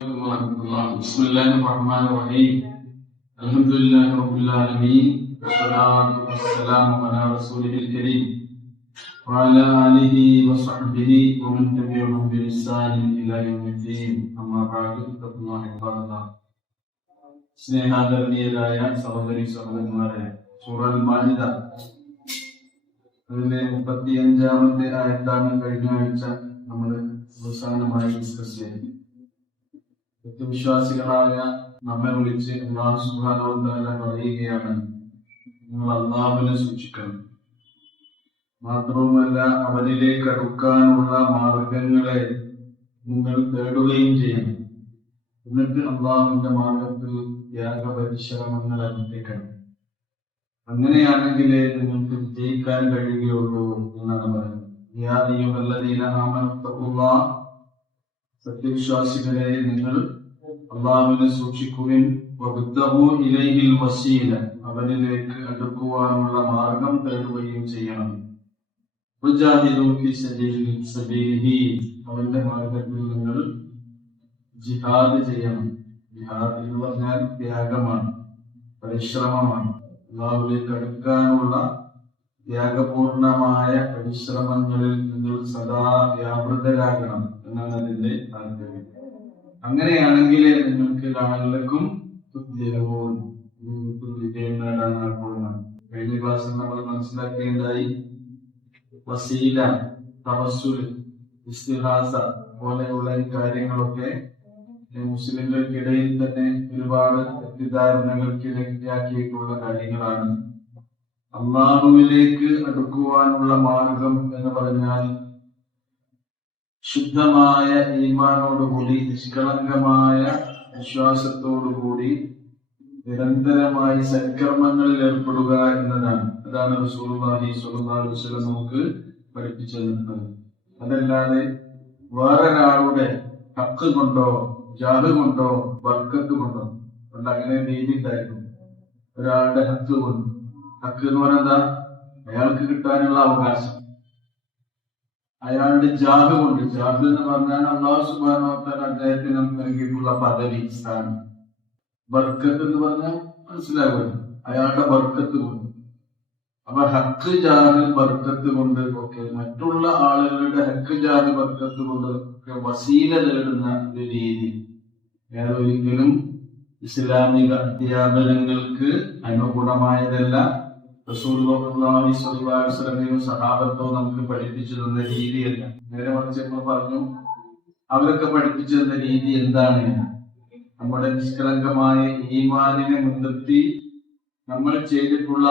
بسم الله الرحمن الرحيم الحمد لله رب العالمين والصلاة والسلام على رسوله الكريم وعلى آله وصحبه ومن تبعهم بإحسان إلى يوم الدين أما بعد فاتقوا الله عباد الله സ്നേഹാദരണീയരായ സഹോദരി സഹോദരന്മാരെ, സൂറത്തുൽ മാഇദ അതിലെ 35-ാമത്തെ ആയത്താണ് കഴിഞ്ഞ ആഴ്ച നമ്മൾ അവസാനമായി ഡിസ്കസ് ചെയ്തത്. സത്യവിശ്വാസികളായ നമ്മെ വിളിച്ച് അല്ലാഹു സുബ്ഹാനഹു വ തആല പറയുകയാണ്, നിങ്ങൾ അല്ലാഹുവിനെ സൂക്ഷിക്കണം, മാത്രവുമല്ല അവനിലേക്ക് അടുക്കാനുള്ള മാർഗങ്ങളെ നിങ്ങൾ തേടുകയും ചെയ്യണം. എന്നിട്ട് അല്ലാഹുവിന്റെ മാർഗത്തിൽ ത്യാഗപരിശ്രമങ്ങൾ അനുഷ്ഠിക്കണം. അങ്ങനെയാണെങ്കിലേ നിങ്ങൾക്ക് വിജയിക്കാൻ കഴിയുകയുള്ളൂ എന്നാണ് പറയുന്നത്. യാ അയ്യുഹല്ലദീന ആമനൂ തഖുല്ലാഹ്, സത്യവിശ്വാസികളെ നിങ്ങൾ അല്ലാഹുവിനെ സൂക്ഷിക്കുകയും വബ്തഗൂ ഇലൈഹിൽ വസീല, അവനിലേക്ക് അടുക്കുവാനുള്ള മാർഗം തേടുകയും ചെയ്യണം. വജാഹിദൂ ഫീ സബീലിഹി, അവന്റെ മാർഗത്തിൽ നിങ്ങൾ ജിഹാദ് ചെയ്യണം. ജിഹാദ് എന്ന് പറഞ്ഞാൽ ത്യാഗമാണ്, പരിശ്രമമാണ്. അല്ലാഹുവിലേക്ക് അടുക്കാനുള്ള ത്യാഗപൂർണമായ പരിശ്രമങ്ങളിൽ നിങ്ങൾ സദാ വ്യാപൃതരാകണം എന്നാണ് അതിന്റെ താല്പര്യം. അങ്ങനെയാണെങ്കിലേ നിങ്ങൾക്ക് ലഅല്ലക്കും തുഫ്ലിഹൂൻ, വിജയം നേടാനാണ് പോകുന്നത്. കഴിഞ്ഞ ക്ലാസ്സിൽ നമ്മൾ മനസ്സിലാക്കേണ്ടതായി വസീല, തവസ്സുൽ, ഇസ്തിഹാസ പോലെയുള്ള കാര്യങ്ങളൊക്കെ മുസ്ലിംകൾക്കിടയിൽ തന്നെ ഒരുപാട് തെറ്റിദ്ധാരണകൾക്ക് ഇടയാക്കിയിട്ടുള്ള കാര്യങ്ങളാണ്. അല്ലാഹുവിലേക്ക് അടുക്കുവാനുള്ള മാർഗം എന്ന് പറഞ്ഞാൽ ശുദ്ധമായ ഈമാനോടുകൂടി, നിഷ്കളങ്കമായ വിശ്വാസത്തോടുകൂടി നിരന്തരമായി സൽക്കർമ്മങ്ങളിൽ ഏർപ്പെടുക എന്നതാണ്. അതാണ് റസൂലുള്ളാഹി സ്വല്ലല്ലാഹു അലൈഹി വസല്ലം നമുക്ക് പഠിപ്പിച്ചു തന്നത്. അതല്ലാതെ വേറൊരാളുടെ ഹക്ക് കൊണ്ടോ ജാഹ് കൊണ്ടോ ബർക്കത്ത് കൊണ്ടോ കൊണ്ട് അങ്ങനെ രീതി ഉണ്ടായിരുന്നു. ഒരാളുടെ ഹക്ക് കൊണ്ട്, ഹക്ക് എന്ന് പറഞ്ഞാൽ അയാൾക്ക് കിട്ടാനുള്ള അവകാശം, അയാളുടെ ജാഹ് കൊണ്ട്, ജാഹ് എന്ന് പറഞ്ഞാൽ അല്ലാഹു സുബ്ഹാനഹു വ തആല അദ്ദേഹത്തിന് നൽകിയിട്ടുള്ള പദവി, സ്ഥാനം. ബർക്കത്ത് എന്ന് പറഞ്ഞാൽ മനസ്സിലാകുമല്ലോ, അയാളുടെ ബർക്കത്ത് കൊണ്ട്. അപ്പൊ ഹക്ക് ജാഹ് ബർക്കത്ത് കൊണ്ട് ഒക്കെ മറ്റുള്ള ആളുകളുടെ ഹക്ക് ജാഹ് ബർക്കത്ത് കൊണ്ട് ഒക്കെ വസീല നേടുന്ന ഒരു രീതി ഒരിക്കലും ഇസ്ലാമിക അധ്യാപനങ്ങൾക്ക് അനുഗുണമായതല്ല. റസൂലുള്ളാഹി സ്വല്ലല്ലാഹു അലൈഹി വസല്ലമയും സഹാബത്തോ നമുക്ക് പഠിപ്പിച്ചു തന്ന രീതിയല്ല. നേരെ മറിച്ച് നമ്മൾ പറഞ്ഞു, അവരൊക്കെ പഠിപ്പിച്ചു തന്ന രീതി എന്താണ്? നമ്മുടെ നിഷ്കളങ്കമായ ഈമാനിനെ മുൻനിർത്തി നമ്മൾ ചെയ്തിട്ടുള്ള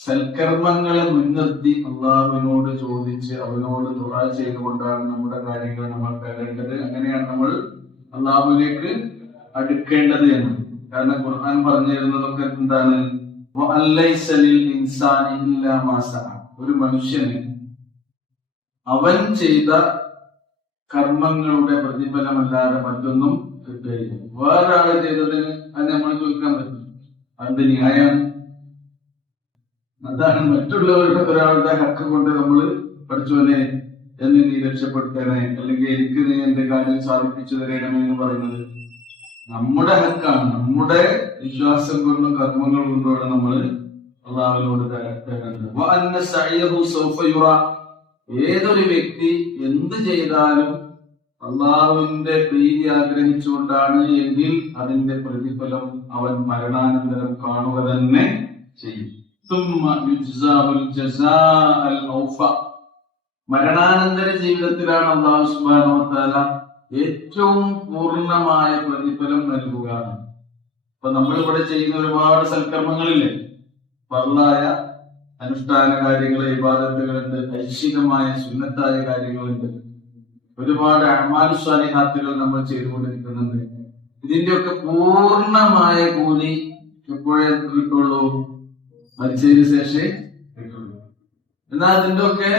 സൽക്കർമ്മങ്ങളെ മുൻനിർത്തി അള്ളാഹുവിനോട് ചോദിച്ച് അവനോട് ദുആ ചെയ്തുകൊണ്ടാണ് നമ്മുടെ കാര്യങ്ങൾ നമ്മൾ കേൾക്കേണ്ടത്. അങ്ങനെയാണ് നമ്മൾ അള്ളാഹുവിലേക്ക് അടുക്കേണ്ടത് എന്ന്. കാരണം ഖുർആൻ പറഞ്ഞു തരുന്നതൊക്കെ എന്താണ്? ഒരു മനുഷ്യന് അവൻ ചെയ്ത കർമ്മങ്ങളുടെ പ്രതിഫലമല്ലാതെ മറ്റൊന്നും കിട്ടുകയില്ല. വേറൊരാള് ചെയ്തതിന് അത് നമ്മൾ ചോദിക്കാൻ പറ്റും, അത് ന്യായമാണ്. അതാണ് മറ്റുള്ളവരുടെ ഒരാളുടെ ഹക്ക് കൊണ്ട് നമ്മൾ പഠിച്ചോനെ എന്ന് നീ രക്ഷപ്പെടുത്തണേ, അല്ലെങ്കിൽ എനിക്ക് നീ എന്റെ കാര്യം സാധിപ്പിച്ചു തരണമേ എന്ന് പറയുന്നത് നമ്മുടെ ഹക്കാണ്. നമ്മുടെ വിശ്വാസം കൊണ്ടും കർമ്മങ്ങൾ കൊണ്ടുമാണ് നമ്മൾ അല്ലാഹുവിനോട് തേടേണ്ടത്. ഏതൊരു വ്യക്തി എന്ത് ചെയ്താലും അള്ളാഹുവിന്റെ പ്രീതി ആഗ്രഹിച്ചുകൊണ്ടാണ് എങ്കിൽ അതിന്റെ പ്രതിഫലം അവൻ മരണാനന്തരം കാണുക തന്നെ ചെയ്യും. മരണാനന്തര ജീവിതത്തിലാണ് അല്ലാഹു സുബ്ഹാനഹു വ തആല ഏറ്റവും പൂർണ്ണമായ പ്രതിഫലം നൽകുക. അപ്പൊ നമ്മളിവിടെ ചെയ്യുന്ന ഒരുപാട് സൽക്കർമ്മങ്ങളില്ലേ, ഫർളായ അനുഷ്ഠാന കാര്യങ്ങൾ, ഇബാദത്തുകളുണ്ട്, ഐച്ഛികമായ സുന്നത്തായ കാര്യങ്ങളുണ്ട്, ഒരുപാട് അഅ്മാലു സ്വാലിഹാത്തുകൾ നമ്മൾ ചെയ്തുകൊണ്ടിരിക്കുന്നുണ്ട്. ഇതിന്റെയൊക്കെ പൂർണ്ണമായ കൂലി എപ്പോഴേ കിട്ടുള്ളൂ? മരിച്ചതിന് ശേഷമേ കിട്ടുള്ളൂ. എന്നാൽ അതിന്റെ ഒക്കെ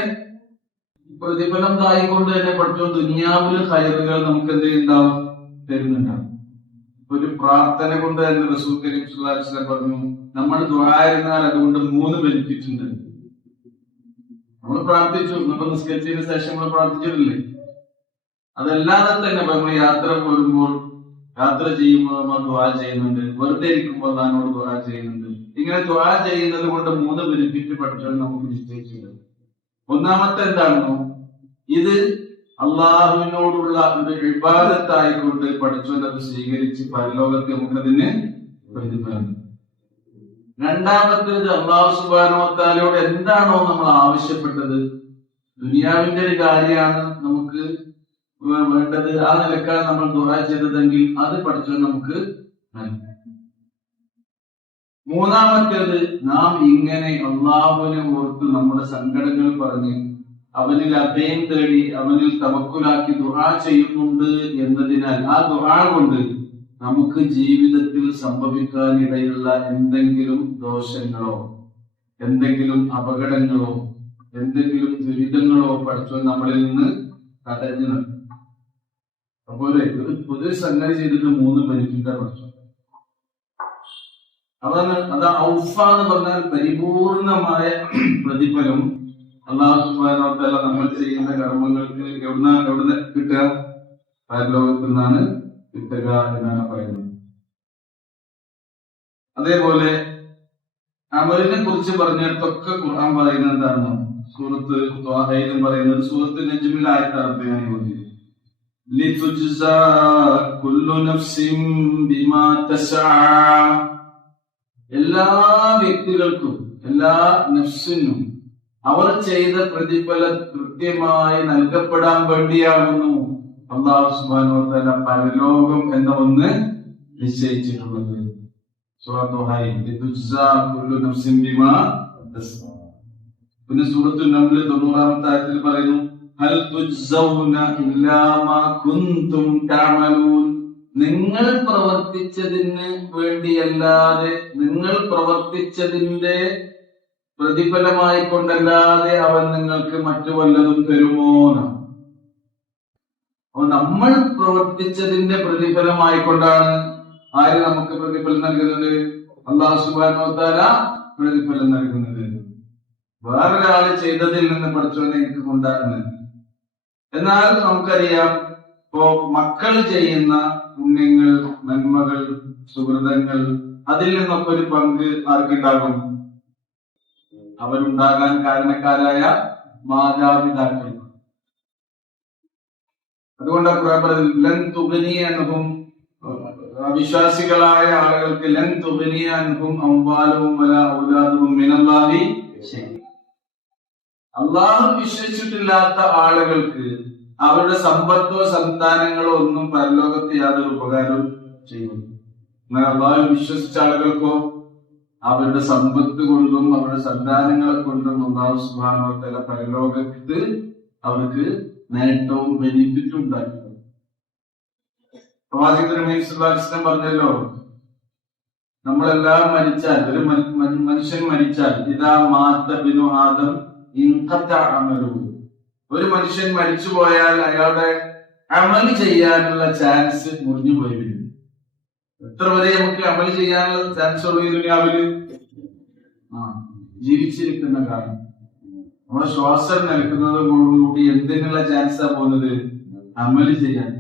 പ്രതിഫലം തായിക്കൊണ്ട് തന്നെ പഠിച്ചോ ദുനിയാവിലെ ഖൈറുകൾ നമുക്ക് എന്തുണ്ടാവും? തരുന്നുണ്ടാവും. ഒരു പ്രാർത്ഥന കൊണ്ട് തന്നെ റസൂൽ കരീം സ്വല്ലല്ലാഹു അലൈഹി വസല്ലം പറഞ്ഞു, നമ്മൾ ദുആ ചെയ്താൽ അതുകൊണ്ട് 3 ബെനിഫിറ്റ് ഉണ്ട്. നമ്മൾ പ്രാർത്ഥിച്ചു, നമ്മൾ നിസ്കരിച്ചതിന് ശേഷം നമ്മൾ പ്രാർത്ഥിച്ചിട്ടില്ലേ? അതല്ലാതെ തന്നെ നമ്മൾ യാത്ര പോരുമ്പോൾ യാത്ര ചെയ്യുമ്പോൾ നമ്മൾ ദുആ ചെയ്യുന്നുണ്ട്, വെറുതെ ഇരിക്കുമ്പോൾ അല്ലാഹുവോട് ദുആ ചെയ്യുന്നുണ്ട്. ഇങ്ങനെ ദുആ ചെയ്യുന്നത് കൊണ്ട് 3 ബെനിഫിറ്റ് പഠിച്ചാൽ നമുക്ക് നിശ്ചയിച്ചത്. ഒന്നാമത്തെ എന്താണെന്നോ, ഇത് അള്ളാഹുവിനോടുള്ള ഒരു ഇബാദത്തായിക്കൊണ്ട് പഠിച്ചവരത് സ്വീകരിച്ച് പരലോകത്തെ നമുക്കതിന് പ്രതിഫലം. രണ്ടാമത്തേത് അല്ലാഹു സുബ്ഹാനഹു വ തആലയോട് എന്താണോ നമ്മൾ ആവശ്യപ്പെട്ടത്, ദുനിയാവിന്റെ ഒരു കാര്യമാണ് നമുക്ക് വേണ്ടത്, ആ നിലക്കാണ് നമ്മൾ ദുആ ചെയ്തതെങ്കിൽ അത് പഠിച്ചവൻ നമുക്ക് നൽകും. മൂന്നാമത്തേത്, നാം ഇങ്ങനെ അള്ളാഹുവിനെ ഓർത്ത് നമ്മുടെ സങ്കടങ്ങൾ പറഞ്ഞ് അവനിൽ അഭയം തേടി അവനിൽ തവക്കുലാക്കി ദുആ ചെയ്യുന്നുണ്ട് എന്നതിനാൽ ആ ദുആ കൊണ്ട് നമുക്ക് ജീവിതത്തിൽ സംഭവിക്കാനിടയുള്ള എന്തെങ്കിലും ദോഷങ്ങളോ എന്തെങ്കിലും അപകടങ്ങളോ എന്തെങ്കിലും ദുരിതങ്ങളോ പഠിച്ചോ നമ്മളിൽ നിന്ന് തടഞ്ഞു നിർത്തും. അതുപോലെ ഒരു പൊതു സംഗതി ചെയ്തിട്ട് 3 ബെനിഫിറ്റാണ് പഠിച്ചോ. അത് ഔഫ എന്ന് പറഞ്ഞാൽ പരിപൂർണമായ പ്രതിഫലം അല്ലാഹു സുബ്ഹാനഹു വ തആല നമ്മൾ ചെയ്യുന്ന കർമ്മങ്ങൾക്ക് എവിടുന്ന് കിട്ടുക? പരലോകത്തു നിന്നാണ് കിട്ടുക എന്നാണ് പറയുന്നത്. അതേപോലെ അമലിനെ കുറിച്ച് പറഞ്ഞിടത്തൊക്കെ ഖുർആൻ പറയുന്നത് എന്താണ്? സൂറത്ത് ത്വാഹയിലും പറയുന്നത്, സൂറത്ത് നജ്മിൽ ആയത്ത് 40 ലിതുജ്സാ കുല്ലു നഫ്സിൻ ബിമാ തസ്ആ. എല്ലാ വ്യക്തികൾക്കും എല്ലാ നഫ്സിനും അവർ ചെയ്ത പ്രതിഫലം കൃത്യമായി നൽകപ്പെടാൻ വേണ്ടിയാകുന്നു അല്ലാഹു സുബ്ഹാനഹു വ തആല പരലോകം എന്ന ഒന്ന് നിശ്ചയിച്ചിട്ടുള്ളത്. സൂറത്ത് ത്വാഹയിൽ ലിതുജ്സാ കുല്ലു നഫ്സിൻ ബിമാ തസ്ആ. പിന്നെ സൂറത്ത് നംൽ 90-ാമത്തെ ആയത്തിൽ പറയുന്നു, ഹൽ തുജ്സൗന ഇല്ലാ മാ കുൻതും തഅമലൂൻ. നിങ്ങൾ പ്രവർത്തിച്ചതിന് വേണ്ടിയല്ലാതെ, നിങ്ങൾ പ്രവർത്തിച്ചതിന്റെ പ്രതിഫലമായി കൊണ്ടല്ലാതെ അവൻ നിങ്ങൾക്ക് മറ്റു വല്ലതും തരുമോ? അപ്പൊ നമ്മൾ പ്രവർത്തിച്ചതിന്റെ പ്രതിഫലമായിക്കൊണ്ടാണ് ആര് നമുക്ക് പ്രതിഫലം നൽകുന്നത്? അല്ലാഹു സുബ്ഹാനഹു വ തആല പ്രതിഫലം നൽകുന്നത്. വേറൊരാള് ചെയ്തതിൽ നിന്ന് പഠിച്ചവനെ എനിക്ക് കൊണ്ടാകുന്നത്. എന്നാൽ നമുക്കറിയാം, ഇപ്പോ മക്കൾ ചെയ്യുന്ന പുണ്യങ്ങൾ, നന്മകൾ, സുഹൃതങ്ങൾ, അതിൽ നിന്നൊക്കെ ഒരു പങ്ക് ആർക്കുണ്ടാകും? അവരുണ്ടാകാൻ കാരണക്കാരായ മാതാപിതാക്കൾ. അതുകൊണ്ടാണ് ഖുർആൻ പറയുന്നത്, ലൻ തുഗ്നിയ അൻഹും, അവിശ്വാസികളായ ആളുകൾക്ക് ലൻ തുഗ്നിയ അൻഹും അംവാലുഹും വലാ ഔലാദുഹും മിനല്ലാഹി ശൈഅ. അല്ലാഹു വിശ്വസിച്ചിട്ടില്ലാത്ത ആളുകൾക്ക് അവരുടെ സമ്പത്തോ സന്താനങ്ങളോ ഒന്നും പരലോകത്ത് യാതൊരു ഉപകാരവും ചെയ്യും. എന്നാൽ അല്ലാഹു വിശ്വസിച്ച ആളുകൾക്കോ അവരുടെ സമ്പത്ത് കൊണ്ടും അവരുടെ സന്താനങ്ങളെ കൊണ്ടും അല്ലാഹു സുബ്ഹാനഹു വ തആല പരലോകത്ത് അവർക്ക് നേട്ടവും ബെനിഫിറ്റും ഉണ്ടാക്കി. പ്രവാചകൻ പറഞ്ഞല്ലോ, നമ്മളെല്ലാം മരിച്ചാൽ, ഒരു മനുഷ്യൻ മരിച്ചാൽ, ഇദാ മാത ബിനു ആദം ഇൻഖത അമലുഹു, ഒരു മനുഷ്യൻ മരിച്ചു പോയാൽ അയാളുടെ അമൽ ചെയ്യാനുള്ള ചാൻസ് മുറിഞ്ഞു പോയി വരും. എത്ര വരെ നമുക്ക് അമൽ ചെയ്യാനുള്ള ചാൻസ് ഉള്ളൂ ഈ ദുനിയാവില്? ജീവിച്ചിരിക്കുന്ന കാലം. നമ്മുടെ ശ്വാസം നിൽക്കുന്നതോടുകൂടി എന്തിനുള്ള ചാൻസാ പോകുന്നത്? അമൽ ചെയ്യാൻ.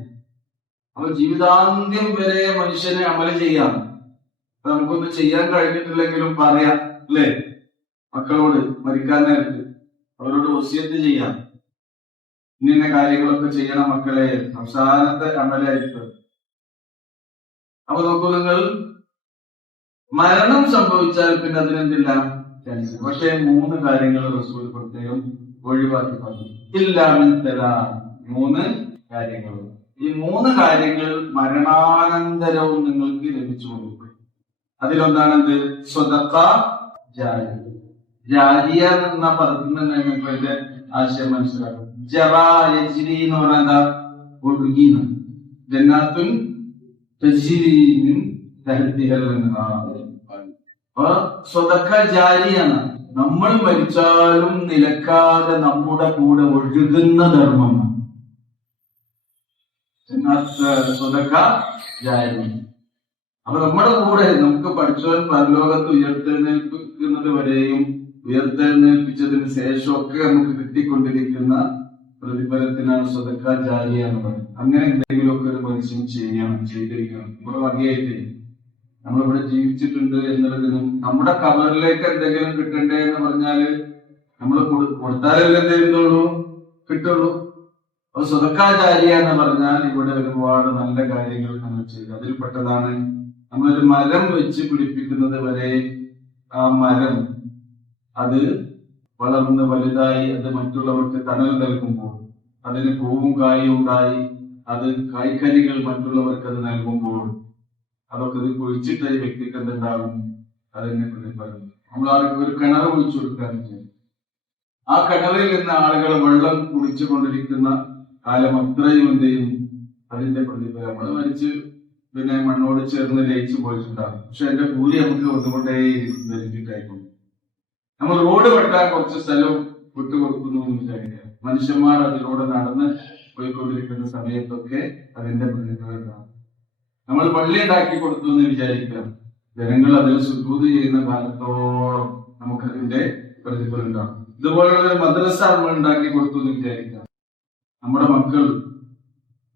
അപ്പൊ ജീവിതാന്ത്യം വരെ മനുഷ്യനെ അമൽ ചെയ്യാം. നമുക്കൊന്നും ചെയ്യാൻ കഴിഞ്ഞിട്ടില്ലെങ്കിലും പറയാം, അല്ലേ? മക്കളോട് മരിക്കാൻ നേരത്ത് അവരോട് വസിയത്ത് ചെയ്യാം, ഇന്ന കാര്യങ്ങളൊക്കെ ചെയ്യണം മക്കളെ, അവസാനത്തെ അമലായിരിക്കും. അപ്പൊ നോക്കൂ, നിങ്ങൾ മരണം സംഭവിച്ചാൽ പിന്നെ അതിനെന്തില്ല ചാൻസ്. പക്ഷെ 3 കാര്യങ്ങൾ റസൂൽ പ്രത്യേകം ഒഴിവാക്കി പറഞ്ഞു. ഇല്ലാമിൻ തലാ, 3 കാര്യങ്ങൾ. ഈ 3 കാര്യങ്ങൾ മരണാനന്തരവും നിങ്ങൾക്ക് ലഭിച്ചു കൊടുക്കും. അതിലൊന്നാണെന്ത്? സ്വദഖ ജാരിയ. ജാരിയ എന്ന പദത്തിൽ നിന്ന് നിങ്ങൾക്ക് അതിന്റെ ആശയം മനസ്സിലാക്കും. ജറാ യജ്രി എന്ന് പറഞ്ഞാൽ ഒഴുകി, ജന്നാത്തുൻ തജ്രി മിൻ തഹ്തിഹൽ അൻഹാർ. അപ്പൊ സ്വദഖ ജാരിയാണ്, നമ്മൾ മരിച്ചാലും നിലക്കാതെ നമ്മുടെ കൂടെ ഒഴുകുന്ന ധർമ്മമാണ് സ്വദഖ ജാരിയ. അപ്പൊ നമ്മുടെ കൂടെ നമുക്ക് പഠിച്ചവൻ പരലോകത്ത് ഉയർത്തെഴുന്നേൽപ്പിക്കുന്നത് വരെയും ഉയർത്തെഴുന്നേൽപ്പിച്ചതിന് ശേഷമൊക്കെ നമുക്ക് കിട്ടിക്കൊണ്ടിരിക്കുന്ന പ്രതിഫലത്തിനാണ് സ്വദഖ ജാരിയ എന്ന് പറയുന്നത്. അങ്ങനെ എന്തെങ്കിലുമൊക്കെ ഒരു മനുഷ്യൻ ചെയ്തിരിക്കണം. നമ്മുടെ വകയായിട്ട് നമ്മളിവിടെ ജീവിച്ചിട്ടുണ്ട് എന്നുള്ളതിനും നമ്മുടെ കബറിലേക്ക് എന്തെങ്കിലും കിട്ടണ്ടേ എന്ന് പറഞ്ഞാല് നമ്മൾ കൊടുത്താലല്ലേ എന്തെങ്കിലും കിട്ടുള്ളൂ. അപ്പൊ സ്വതക്കാചാര്യ എന്ന് പറഞ്ഞാൽ ഇവിടെ ഒരുപാട് നല്ല കാര്യങ്ങൾ നമ്മൾ ചെയ്തു. അതിൽപ്പെട്ടതാണ് നമ്മളൊരു മരം വെച്ച് പിടിപ്പിക്കുന്നത് വരെ ആ മരം അത് വളർന്ന് വലുതായി അത് മറ്റുള്ളവർക്ക് തണൽ നൽകുമ്പോൾ, അതിന് പൂവും കായും ഉണ്ടായി അത് കായ്ക്കനികൾ മറ്റുള്ളവർക്ക് അത് നൽകുമ്പോൾ, അതൊക്കെ ഇത് കുഴിച്ചിട്ട ഈ വ്യക്തിക്ക് എന്തുണ്ടാകും? അതിനെ പ്രതിഫലം. നമ്മൾ ആർക്ക് ഒരു കിണർ കുഴിച്ചു കൊടുക്കാൻ, ആ കിണറിൽ നിന്ന് ആളുകൾ വെള്ളം കുടിച്ചു കൊണ്ടിരിക്കുന്ന കാലം അത്രയും എന്ത് ചെയ്യും? അതിന്റെ പ്രതിഫലം. നമ്മൾ മരിച്ച് പിന്നെ മണ്ണോട് ചേർന്ന് ലയിച്ചു പോയിട്ടുണ്ടാകും. പക്ഷെ അതിന്റെ കൂലി നമുക്ക് ഒന്നുകൊണ്ടേ ബെനിഫിറ്റായിട്ടുണ്ട്. നമ്മൾ റോഡ് വെട്ടാൻ കുറച്ച് സ്ഥലം വിട്ടുകൊടുക്കുന്നു എന്ന് വിചാരിക്കുക. മനുഷ്യന്മാർ അതിലൂടെ നടന്ന് പോയിക്കൊണ്ടിരിക്കുന്ന സമയത്തൊക്കെ അതിന്റെ പ്രതിഫലം. നമ്മൾ പള്ളി ഉണ്ടാക്കി കൊടുത്തു എന്ന് വിചാരിക്കുക. ജനങ്ങൾ അതിൽ സുജൂദ് ചെയ്യുന്ന കാലത്തോളം നമുക്കതിന്റെ പ്രതിഫലം ഉണ്ടാകും. ഇതുപോലുള്ള മദ്രസ നമ്മൾ ഉണ്ടാക്കി കൊടുത്തു എന്ന് വിചാരിക്കുക. നമ്മുടെ മക്കൾ,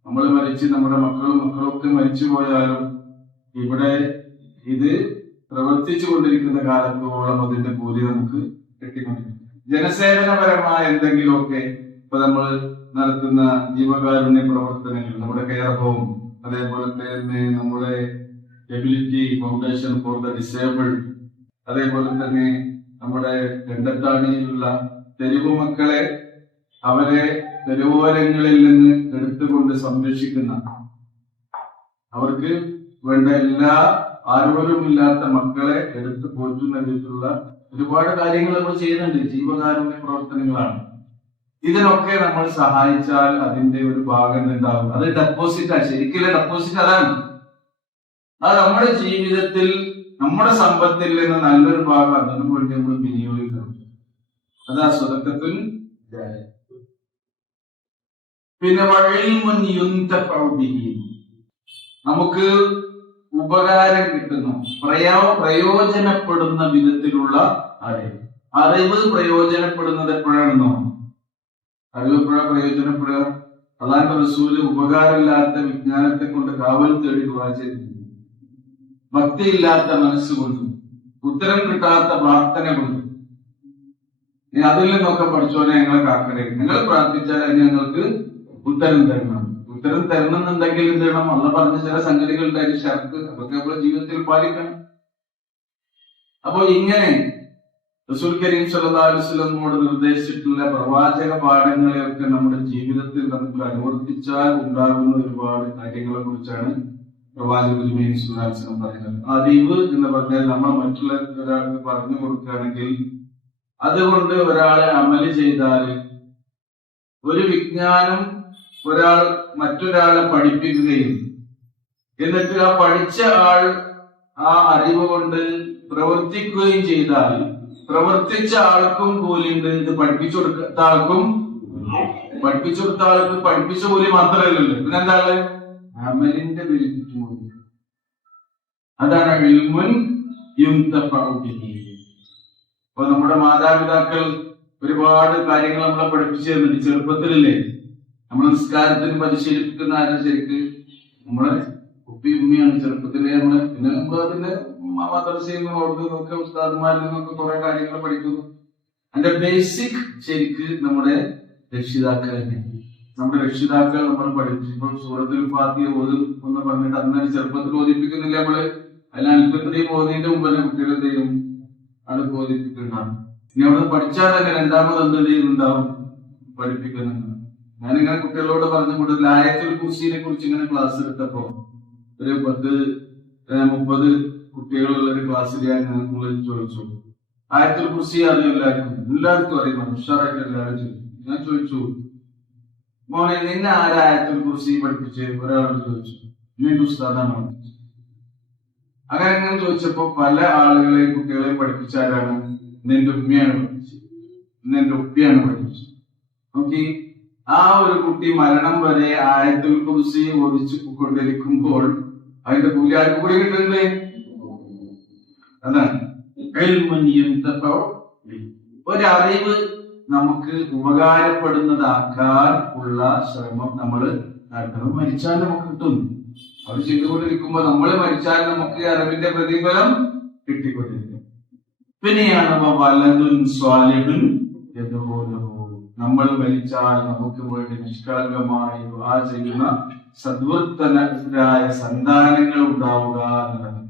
നമ്മൾ മരിച്ച് നമ്മുടെ മക്കളൊക്കെ മരിച്ചു പോയാലും ഇവിടെ ഇത് പ്രവർത്തിച്ചു കൊണ്ടിരിക്കുന്ന കാലത്തോളം അതിന്റെ കൂലി നമുക്ക് കിട്ടിക്കൊണ്ടിരിക്കും. ജനസേവനപരമായ എന്തെങ്കിലുമൊക്കെ ഇപ്പൊ നമ്മൾ നടത്തുന്ന ജീവകാരുണ്യ പ്രവർത്തനങ്ങൾ, നമ്മുടെ കെയർ ഹോം, അതേപോലെ തന്നെ നമ്മുടെ ability foundation for the disabled, അതേപോലെ തന്നെ നമ്മുടെ രണ്ടത്താണിയിലുള്ള തെരുവു മക്കളെ അവരെ തെരുവോരങ്ങളിൽ നിന്ന് എടുത്തുകൊണ്ട് സംരക്ഷിക്കുന്ന, അവർക്ക് വേണ്ട എല്ലാ ആരോരുമില്ലാത്ത മക്കളെ എടുത്തു പോറ്റുന്ന രീതിയിലുള്ള ഒരുപാട് കാര്യങ്ങൾ നമ്മൾ ചെയ്യുന്നുണ്ട്. ജീവകാരുണ്യ പ്രവർത്തനങ്ങളാണ്. ഇതിനൊക്കെ നമ്മൾ സഹായിച്ചാൽ അതിന്റെ ഒരു ഭാഗം ഉണ്ടാകും. അത് ഡെപ്പോസിറ്റാണ്. ശരിക്കുള്ള ഡെപ്പോസിറ്റ് അതാണ്. അത് നമ്മുടെ ജീവിതത്തിൽ നമ്മുടെ സമ്പത്തിൽ നിന്ന് നല്ലൊരു ഭാഗം അതിനു വേണ്ടി നമ്മൾ വിനിയോഗിക്കണം. അതാ സ്വതക്കത്തിൽ. പിന്നെ നമുക്ക് ഉപകാരം കിട്ടുന്നു, പ്രയോജനപ്പെടുന്ന വിധത്തിലുള്ള അറിവ് പ്രയോജനപ്പെടുന്നത് എപ്പോഴാണെന്നോ? അറിവ് എപ്പോഴാണ് പ്രയോജനപ്പെടുക? അല്ലാണ്ട് റസൂല് ഉപകാരമില്ലാത്ത വിജ്ഞാനത്തെ കൊണ്ട് കാവൽ തേടി ദുആ ചെയ്തിട്ടുണ്ട്. ഭക്തിയില്ലാത്ത മനസ്സുകൊണ്ടും ഉത്തരം കിട്ടാത്ത പ്രാർത്ഥന കൊണ്ടും അതിൽ നിന്നൊക്കെ പഠിച്ചോനെ ഞങ്ങളെ കാക്കണേ, നിങ്ങൾ പ്രാർത്ഥിച്ചാൽ അതിന് ഞങ്ങൾക്ക് ഉത്തരം തരണം. ഉത്തരം തരണമെന്നുണ്ടെങ്കിൽ എന്ത് ചെയ്യണം? അള്ള പറഞ്ഞ ചില സംഗതികളുടെ അതിന് ഷർത്ത്, അതൊക്കെ നമ്മുടെ ജീവിതത്തിൽ പാലിക്കണം. അപ്പൊ ഇങ്ങനെ റസൂൽ കരീം സല്ലല്ലാഹു അലൈഹി വസല്ലമയോട് നിർദ്ദേശിച്ചിട്ടുള്ള പ്രവാചക പാഠങ്ങളെയൊക്കെ നമ്മുടെ ജീവിതത്തിൽ നമുക്ക് അനുവർത്തിച്ചാൽ ഉണ്ടാകുന്ന ഒരുപാട് കാര്യങ്ങളെ കുറിച്ചാണ് പ്രവാചകൻ പറയുന്നത്. അറിവ് എന്ന് പറഞ്ഞാൽ നമ്മൾ മറ്റുള്ള ഒരാൾക്ക് പറഞ്ഞു കൊടുക്കുകയാണെങ്കിൽ അതുകൊണ്ട് ഒരാളെ അമല് ചെയ്താൽ, ഒരു വിജ്ഞാനം ഒരാൾ മറ്റൊരാളെ പഠിപ്പിക്കുകയും എന്നിട്ട് ആ പഠിച്ച ആൾ ആ അറിവ് കൊണ്ട് പ്രവർത്തിക്കുകയും ചെയ്താൽ പ്രവർത്തിച്ച ആൾക്കും കൂലിയുണ്ട്, ഇത് പഠിപ്പിച്ചു കൊടുത്ത ആൾക്കും. പഠിപ്പിച്ചു കൊടുത്ത ആൾക്ക് പഠിപ്പിച്ച കൂലി മാത്രമല്ലല്ലോ, പിന്നെന്താണ്? അമലിന്റെ ബെനിഫിറ്റ് കൂടി. അതാണ് ഇൽമുൻ യുന്തഫഉ ബിഹി. അപ്പൊ നമ്മുടെ മാതാപിതാക്കൾ ഒരുപാട് കാര്യങ്ങൾ നമ്മളെ പഠിപ്പിച്ചു തരുന്നുണ്ട്. ചെറുപ്പത്തിലല്ലേ നമ്മൾ നിസ്കാരത്തിന് പരിശീലിപ്പിക്കുന്ന ആരും ശരിക്ക് നമ്മളെ ഉപ്പി ഉമ്മിയാണ്. ചെറുപ്പത്തിലെ നമ്മള് പിന്നെ നമ്മൾ അതിന്റെ മദ്രസയിൽ നിന്നും അവിടെ നിന്നൊക്കെ ഉസ്താദ്മാരിൽ നിന്നൊക്കെ കുറെ കാര്യങ്ങൾ പഠിക്കുന്നു. അതിന്റെ ബേസിക് ശരിക്ക് നമ്മുടെ രക്ഷിതാക്കൾ തന്നെയാണ്. നമ്മുടെ രക്ഷിതാക്കൾ നമ്മൾ പഠിപ്പിച്ചു. ഇപ്പോൾ സൂറത്തുൽ ഫാത്തിഹ ഓതും എന്ന് പറഞ്ഞിട്ട് അന്നേരം ചെറുപ്പത്തിൽ ഓദിപ്പിക്കുന്നില്ല നമ്മള്. അതിൽ അല്പത്തിന്റെയും ഓതിന്റെ മുമ്പ് തന്നെ കുട്ടികളെയും അത് ബോധിപ്പിക്കുന്നതാണ്. ഇനി അവിടെ പഠിച്ചാൽ തന്നെ രണ്ടാമത് എന്ത് ചെയ്യുന്നുണ്ടാവും? പഠിപ്പിക്കുന്നുണ്ട്. ഞാനിങ്ങനെ കുട്ടികളോട് പറഞ്ഞു കൊടുത്തില്ല. ആയത്തുൽ കുർസിയെ കുറിച്ച് ഇങ്ങനെ ക്ലാസ് എടുത്തപ്പോ ഒരു 10-30 കുട്ടികളുള്ള ഒരു ക്ലാസ്സിൽ ഞാൻ ചോദിച്ചു, ആയത്തുൽ കുർസി അറിയാം എല്ലാവർക്കും അറിയാം, ഉഷാറായിട്ട് എല്ലാവരും ചോദിച്ചു. ഞാൻ ചോദിച്ചു, മോനെ നിന്നെ ആരാ ആയത്തുൽ കുർസി പഠിപ്പിച്ച്? ഒരാളോട് ചോദിച്ചു. നിന്റെ ഉസ്താദാണ് പഠിപ്പിച്ചത്. അങ്ങനെ ചോദിച്ചപ്പോ പല ആളുകളെയും കുട്ടികളെയും പഠിപ്പിച്ച ആരാണ്? നിന്റെ ഉമ്മയാണ് പഠിപ്പിച്ചത്, നിന്റെ ഉപ്പയാണ് പഠിപ്പിച്ചത്. നോക്കി, ആ ഒരു കുട്ടി മരണം വരെ ആയത്തുൽ കുർസി ഓദിച്ചു കൊണ്ടിരിക്കുമ്പോൾ അതിന്റെ കൂലി ആർക്ക് കൂടി കിട്ടുന്നുണ്ട്? അതാണ് ഒരറിവ് നമുക്ക് ഉപകാരപ്പെടുന്നതാക്കാൻ ഉള്ള ശ്രമം നമ്മൾ കാരണം മരിച്ചാൽ നമുക്ക് കിട്ടും. അവർ ചെയ്തുകൊണ്ടിരിക്കുമ്പോ നമ്മൾ മരിച്ചാൽ നമുക്ക് അറിവിന്റെ പ്രതിഫലം കിട്ടിക്കൊണ്ടിരിക്കും. പിന്നെയാണ് വലതുൻ സ്വാലിഹുൻ യദ്ഉലഹു, നമ്മൾ മരിച്ചാൽ നമുക്ക് വേണ്ടി നിഷ്കളങ്കമായി ദുആ ചെയ്യുന്ന സദ്വൃത്തരായ സന്താനങ്ങൾ ഉണ്ടാവുക എന്നുള്ളത്.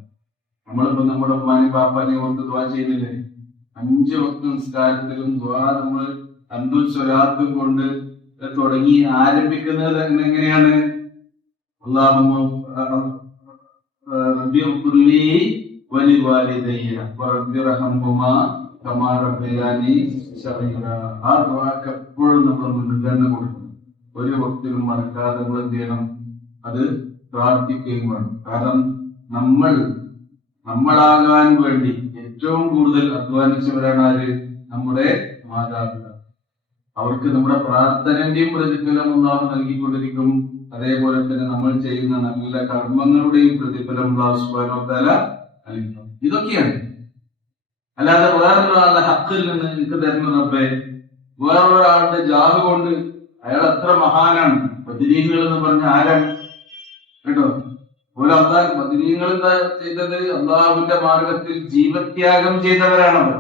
നമ്മളിപ്പോ നമ്മുടെ ഉമ്മാനി പാപ്പാനെ കൊണ്ട് ദുആ ചെയ്യുന്നില്ലേ? 5 വക്ത് നിസ്കാരത്തിലും ദുആ നമ്മൾ അന്തുൽ സ്വലാത്തും കൊണ്ട് തുടങ്ങി ആരംഭിക്കുന്നത് എങ്ങനെയാണ്? അല്ലാഹുമ്മ റബ്ബി ഗ്ഫിർലി വലിവാലിദയ്യ വറബ്ബിർഹംഹുമാ കമാ റബ്ബയാനി സഗീറ. ആ ദുആക്ക് എപ്പോഴും നമ്മൾ മുൻഗണന കൊടുക്കണം. ഒരു വക്തിലും മറക്കാതെ നമ്മൾ എന്ത് ചെയ്യണം? അത് പ്രാർത്ഥിക്കുകയും വേണം. കാരണം നമ്മളാകാൻ വേണ്ടി ഏറ്റവും കൂടുതൽ അധ്വാനിച്ചവരാണ് ആര്? നമ്മുടെ മാതാപിതാക്കൾ. അവർക്ക് നമ്മുടെ പ്രാർത്ഥനന്റെയും പ്രതിഫലം അല്ലാഹു നൽകിക്കൊണ്ടിരിക്കും. അതേപോലെ തന്നെ നമ്മൾ ചെയ്യുന്ന നല്ല കർമ്മങ്ങളുടെയും പ്രതിഫലം അല്ലാഹു സുബ്ഹാനഹു വ തആല നൽകും. ഇതൊക്കെയാണ്. അല്ലാതെ വേറൊരാളുടെ ഹക്കിൽ നിന്ന് എനിക്ക് തരുന്ന റബ്ബേ, വേറൊരാളുടെ ജാഹ് കൊണ്ട് അയാൾ അത്ര മഹാനാണ്, ബദരീങ്ങൾ എന്ന് പറഞ്ഞ ആരാണ് കേട്ടോ? അതുപോലെ ബദരീങ്ങൾ എന്താ ചെയ്തത്? അള്ളാഹുവിന്റെ മാർഗത്തിൽ ജീവത്യാഗം ചെയ്തവരാണവർ.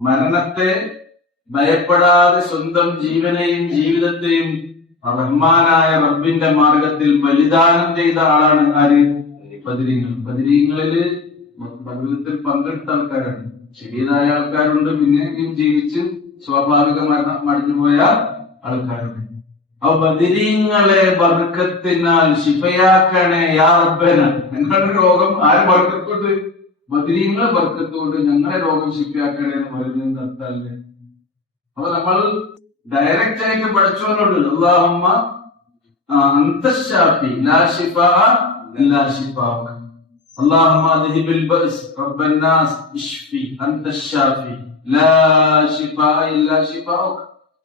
മരണത്തെ ഭയപ്പെടാതെ സ്വന്തം ജീവനെയും ജീവിതത്തെയും റഹ്മാനായ റബ്ബിന്റെ മാർഗത്തിൽ ബലിദാനം ചെയ്ത ആളാണ് ആര്? ബദരീങ്ങൾ. ബദരീങ്ങളില് ബദരീത്തിൽ പങ്കെടുത്ത ആൾക്കാരാണ്. ശരീരമായ ആൾക്കാരുണ്ട്, പിന്നെയും ജീവിച്ച് സ്വാഭാവിക മരണം മടിഞ്ഞുപോയ ആൾക്കാരുണ്ട്. അപ്പൊ ബദരീങ്ങളെ ബർക്കത്തിനാൽ ശിഫയാക്കണേ യാ റബ്ബന. ഞങ്ങളുടെ രോഗം ആര് ബർക്കത്തോട്ട്? ബദരീങ്ങളെ ബർക്കത്തോട്ട് ഞങ്ങളെ രോഗം ശിഫയാക്കണേ എന്ന് പറയുന്നത് അർത്ഥമല്ലേ? അപ്പൊ നമ്മൾ ഡയറക്റ്റ് ആയിട്ട് പഠിച്ചവരോട് അല്ലാഹുമ്മ അൻത ശാഫി ലാ ശിഫാ ഇല്ലാ ശിഫാക, അല്ലാഹുമ്മ അദ്ഹിബിൽ ബഅസ് റബ്ബൻ നാസ് ഇശ്ഫി അൻത ശാഫി ലാ ശിഫാ ഇല്ലാ ശിഫാക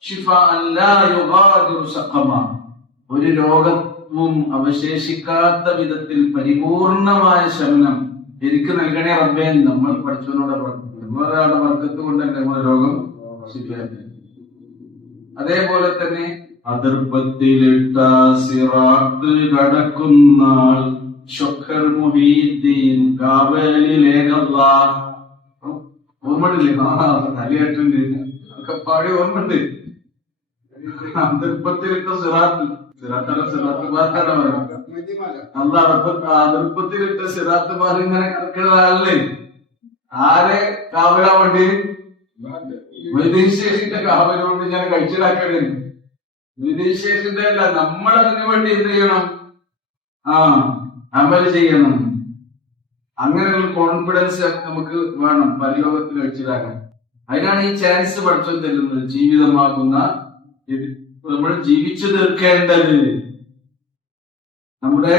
ശിഫാഅൻ ലാ യുഗാദിറു സഖമ. ഒരു രോഗവും അവശേഷിക്കാത്ത വിധത്തിൽ പരിപൂർണമായ ശമനം എനിക്ക് നൽകണേ റബ്ബേ. നമ്മൾ പഠിച്ചവനോട് വേറൊരാളുടെ ബർക്കത്ത് കൊണ്ടല്ലേ നമ്മുടെ രോഗം ശരിയാക്കി. അതേപോലെ തന്നെ അതിർപ്പത്തിലിട്ട സിറാത്ത് കടക്കുന്നാൾ ശുക്ർ മുഹീദ്ദീൻ കാവലിലേകല്ലാ. ഓർമ്മയില്ലേ? തലയാട്ടുണ്ട് ഒക്കെ പാടി ഓർമ്മണ്ട്. അതിർപ്പത്തിലിട്ട സിറാത്ത്, സിറാത്ത് പാത്താണ് പറയുന്നത്. അതിർപ്പത്തിലിട്ട സിറാത്ത് പാൽ ഇങ്ങനെ കിടക്കുന്ന ആളല്ലേ? ആരെ കാവലാൻ വേണ്ടി? വിദേശേഷിന്റെ കാവലുകൊണ്ട് ഞാൻ കഴിച്ചിലാക്കണേ. വിദേശേഷിന്റെ അല്ല, നമ്മൾ അതിനു വേണ്ടി എന്ത് ചെയ്യണം? അമൽ ചെയ്യണം. അങ്ങനെ ഒരു കോൺഫിഡൻസ് നമുക്ക് വേണം പരലോകത്തിൽ കഴിച്ചിലാക്കാൻ. അതിനാണ് ഈ ചാൻസ് പഠിച്ചു തരുന്നത്. ജീവിതമാകുന്ന നമ്മൾ ജീവിച്ചു തീർക്കേണ്ടത് നമ്മുടെ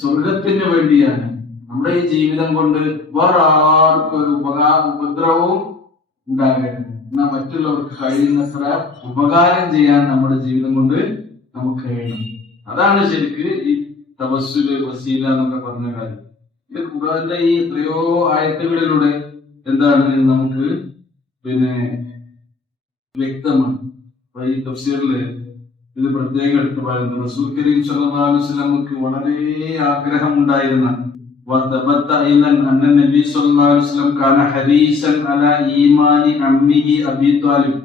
സ്വർഗത്തിന് വേണ്ടിയാണ്. നമ്മുടെ ഈ ജീവിതം കൊണ്ട് വേറെ ആർക്കും ഒരു ഉപദ്രവവും ഉണ്ടാകരുത്. എന്നാൽ മറ്റുള്ളവർക്ക് കഴിയുന്നത്ര ഉപകാരം ചെയ്യാൻ നമ്മുടെ ജീവിതം കൊണ്ട് നമുക്ക് കഴിയണം. അതാണ് ശരിക്ക് ഈ തവസ്സുല് വസീല എന്നൊക്കെ പറഞ്ഞ കാര്യം. ഇത് ഖുർആന്റെ ഈ എത്രയോ ആയത്തുകളിലൂടെ എന്താണ് നമുക്ക് വ്യക്തമാണ്. ഈ തഫ്സീറില് ഇത് പ്രത്യേകം എടുത്തു പറയുന്നത് റസൂൽ കരീം സ്വല്ലല്ലാഹു അലൈഹി വസല്ലമക്ക് വളരെ ആഗ്രഹം ഉണ്ടായിരുന്ന وثبت أيضا أن النبي صلى الله عليه وسلم كان حريصا على إيمان عمه أبي طالب.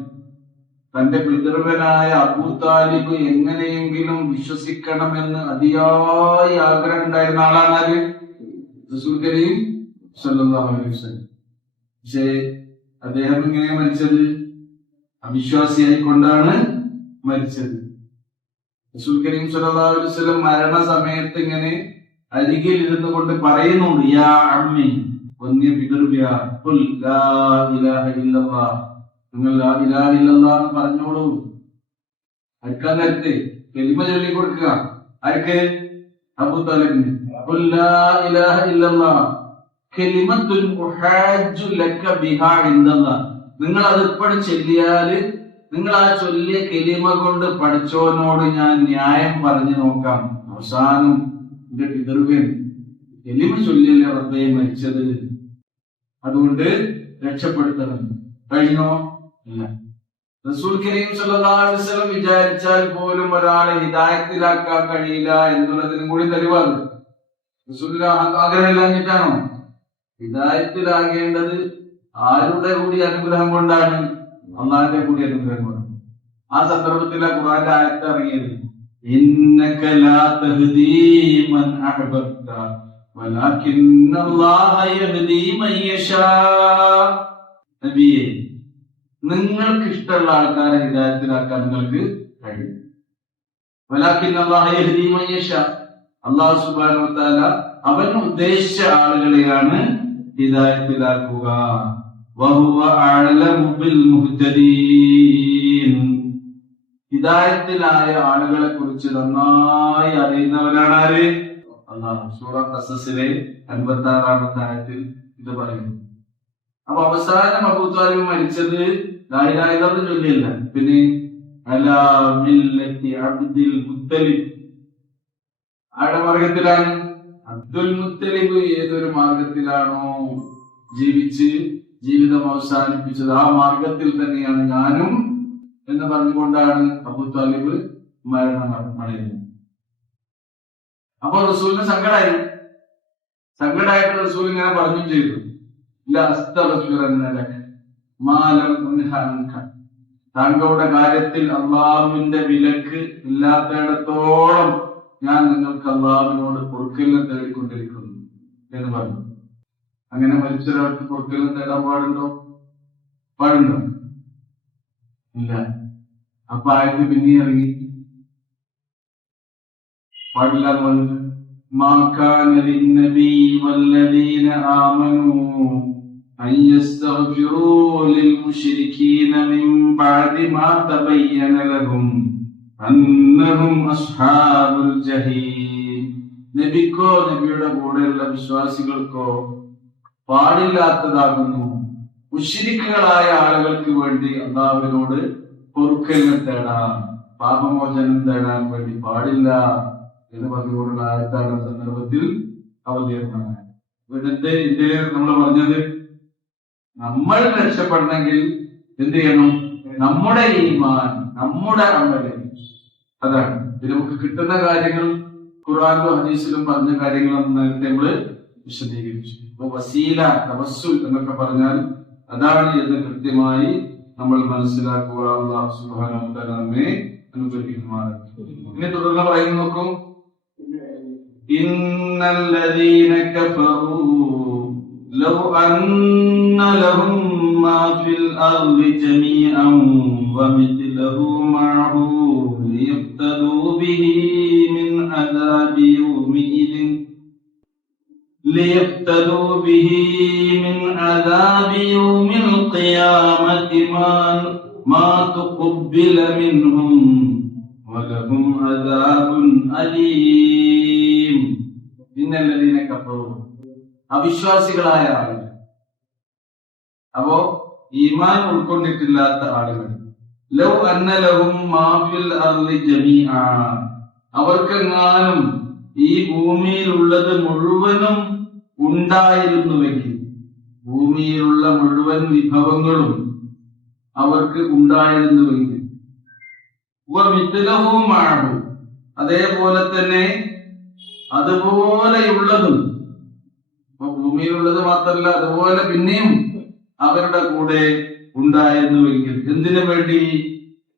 തന്റെ പിതൃവനായ അബൂ താലിബ് എങ്ങനെയെങ്കിലും വിശ്വസിക്കണമെന്ന് അതിയായി ആഗ്രഹം ഉണ്ടായിരുന്ന ആളാണ് ആര്? റസൂൽ കരീം സ്വല്ലല്ലാഹു അലൈഹി വസല്ലം. പക്ഷേ അദ്ദേഹം എങ്ങനെയാ മരിച്ചത്? അവിശ്വാസിയായിക്കൊണ്ടാണ് മരിച്ചത്. റസൂൽ കരീം സ്വല്ലല്ലാഹു അലൈഹി വസല്ലം മരണ സമയത്ത് ഇങ്ങനെ അരികിൽ ഇരുന്നു കൊണ്ട് പറയുന്നുണ്ട്, യാ അമ്മി വന്യ പിതൃവ്യ ഖുൽ ലാ ഇലാഹ ഇല്ലല്ലാഹ്, നിങ്ങൾ ലാ ഇലാഹ ഇല്ലല്ലാഹ് എന്ന് പറഞ്ഞോളൂ. ആർക്കാ നേരത്തെ കലിമ ചൊല്ലി കൊടുക്കുക? ആർക്ക്? അബൂ താലിബിന്. ഖുൽ ലാ ഇലാഹ ഇല്ലല്ലാഹ് കലിമത്തുൻ ഉഹാജ്ജു ലക ബിഹാ ഇൻദല്ലാഹ്. നിങ്ങൾ അത് ഇപ്പോൾ ചൊല്ലിയാല്, നിങ്ങൾ ആ ചൊല്ലിയ കലിമ കൊണ്ട് പഠിച്ചവനോട് ഞാൻ ന്യായം പറഞ്ഞു നോക്കാം. അവസാനം എന്റെ പിതൃവ്യൻ കലിമ ചൊല്ലിയല്ലേ റബ്ബേ മരിച്ചത്, അതുകൊണ്ട് രക്ഷപ്പെടുത്തണം. കഴിഞ്ഞോ? ഇല്ല. റസൂൽ കരീം സല്ലല്ലാഹു അലൈഹി വസല്ലം വിചാരിച്ചാൽ പോലും ഒരാളെ ഹിദായത്തിലാക്കാൻ കഴിയില്ല എന്നുള്ളതിനും കൂടി തെളിവാണ്. റസൂലിന്റെ ആഗ്രഹമില്ലാഞ്ഞിട്ടാണോ? ഹിദായത്തിലാകേണ്ടത് ആരുടെ കൂടി അനുഗ്രഹം കൊണ്ടാണ്? അള്ളാഹിന്റെ കൂടി അനുഗ്രഹം കൊണ്ട്. ആ സന്ദർഭത്തിലാണ് ഖുർആന്റെ ആയത്ത് ഇറങ്ങിയത്. ഇന്നക ലാ തഹ്ദീ മൻ അഹ്ബബ്ത വലാകിന്നല്ലാഹ യഹ്ദീ മൻ യശാ. നബിയേ, നിങ്ങൾക്ക് ഇഷ്ടമുള്ള ആൾക്കാരെ ഹിദായത്തിലാക്കാൻ നിങ്ങൾക്ക് കഴിയും. വലാകിന്നല്ലാഹ യഹ്ദീ മൻ യശാ. അല്ലാഹു സുബ്ഹാനഹു വ തആല അവൻ ഉദ്ദേശിച്ച ആളുകളെയാണ് ഹിദായത്തിലാക്കുക. വഹുവ അഅലമു ബിൽ മുഹ്തദീൻ. ഹിദായത്തിലായ ആളുകളെ കുറിച്ച് നന്നായി അറിയുന്നവനാണ് ആര്? അല്ലാഹു. സൂറ ഖസസിലെ 56-ാമത്തെ ആയത്തിൽ ഇത് പറയുന്നു. അപ്പൊ അവസാനം അബൂ ത്വാലിബ് മരിച്ചത് ലാ ഇലാഹ ഇല്ലല്ലാഹ് ചൊല്ലിയല്ല, പിന്നെ അലാ മില്ലത്തി അബ്ദുൽ മുത്തലിബ്. ആരുടെ മാർഗത്തിലാണ്? അബ്ദുൽ മുത്തലിബ് ഏതൊരു മാർഗത്തിലാണോ ജീവിച്ച് ജീവിതം അവസാനിപ്പിച്ചത് ആ മാർഗത്തിൽ തന്നെയാണ് ഞാനും എന്ന് പറഞ്ഞുകൊണ്ടാണ് അബൂ ത്വാലിബ് മരണമടയുന്നത്. അപ്പൊ റസൂലിന് സങ്കടായിട്ട് റസൂൽ ഇങ്ങനെ പറഞ്ഞു ചെയ്തു, താങ്കളുടെ കാര്യത്തിൽ അള്ളാഹുവിന്റെ വിലക്ക് ഇല്ലാത്തിടത്തോളം ഞാൻ നിങ്ങൾക്ക് അള്ളാഹുവിനോട് പൊറുക്കലിനെ തേടിക്കൊണ്ടിരിക്കുന്നു എന്ന് പറഞ്ഞു. അങ്ങനെ മരിച്ചൊരാൾക്ക് പൊറുക്കലിനെ തേടാൻ പാടുണ്ടോ? ഇല്ല. അപ്പൊ ആയത്ത് പിന്നെ ഇറങ്ങി പാടില്ല എന്ന് പറഞ്ഞു. മാ കാന ലിന്നബി വല്ലദീന ആമനൂ അൻ യസ്തഗ്ഫിറൂ ലിൽ മുശ്രികീന മിൻ ബഅദി മാ തബയ്യന ലഹും അന്നഹും അസ്ഹാബുൽ ജഹീം. നബിക്കോ നബിയുടെ കൂടെയുള്ള വിശ്വാസികൾക്കോ പാടില്ലാത്തതാകുന്നു മുശ്രിക്കുകളായ ആളുകൾക്ക് വേണ്ടി അല്ലാഹുവിനോട് പൊറുക്കലിനെ തേടാൻ, പാപമോചനം തേടാൻ വേണ്ടി പാടില്ല എന്ന് പറഞ്ഞുകൊണ്ടുള്ള ആയത്താണ് സന്ദർഭത്തിൽ അവതീർണമായ. ഇവിടുത്തെ ഇന്ത്യയിൽ നമ്മൾ പറഞ്ഞത്, നമ്മൾ രക്ഷപ്പെടണമെങ്കിൽ എന്ത് ചെയ്യണം? നമ്മുടെ ഈമാൻ, നമ്മുടെ അമല്, അതാണ്. ഇത് നമുക്ക് കിട്ടുന്ന കാര്യങ്ങൾ ഖുർആനിലും ഹദീസിലും പറഞ്ഞ കാര്യങ്ങളൊന്നും നേരത്തെ നമ്മള് വിശദീകരിച്ചു. അപ്പൊ വസീല, തവസ്സുൽ എന്നൊക്കെ പറഞ്ഞാൽ അതാണ് എന്ന് കൃത്യമായി നമ്മൾ മനസ്സിലാക്കുക. അല്ലാഹു സുബ്ഹാനഹു വ തആല നമ്മെ അനുഗ്രഹിക്കുമാറാകട്ടെ. ഇനി തുടർന്ന് പറയുന്നു, നോക്കൂ. ഇന്നല്ലദീന കഫറൂ ലൗ അന്ന ലഹും മാ ഫിൽ അർളി ജമീഅൻ വമിത്ലഹു മഅഹു ലിയഫ്തദൂ ബിഹി മിൻ അദാബി യൗമിഇദിൻ ليفتدوا به من عذاب يوم القيامة ما تقبل منهم ولهم عذاب أليم. إن الذين كفروا അവിശ്വാസികളായ ആളുകൾ, അപ്പോ ഈമാൻ ഉൾക്കൊണ്ടിട്ടില്ലാത്ത ആളുകൾ, ലൗ അന്ന ലഹും മാ ഫിൽ അർളി ജമീഅ, അവർക്കെങ്ങാനും ഈ ഭൂമിയിലുള്ളത് മുഴുവനും ഉണ്ടായിരുന്നുവെങ്കിൽ, ഭൂമിയിലുള്ള മുഴുവൻ വിഭവങ്ങളും അവർക്ക് ഉണ്ടായിരുന്നുവെങ്കിൽ, അതേപോലെ തന്നെ അതുപോലെയുള്ളതും, ഭൂമിയിലുള്ളത് മാത്രമല്ല അതുപോലെ പിന്നെയും അവരുടെ കൂടെ ഉണ്ടായിരുന്നുവെങ്കിൽ, എന്തിനു വേണ്ടി?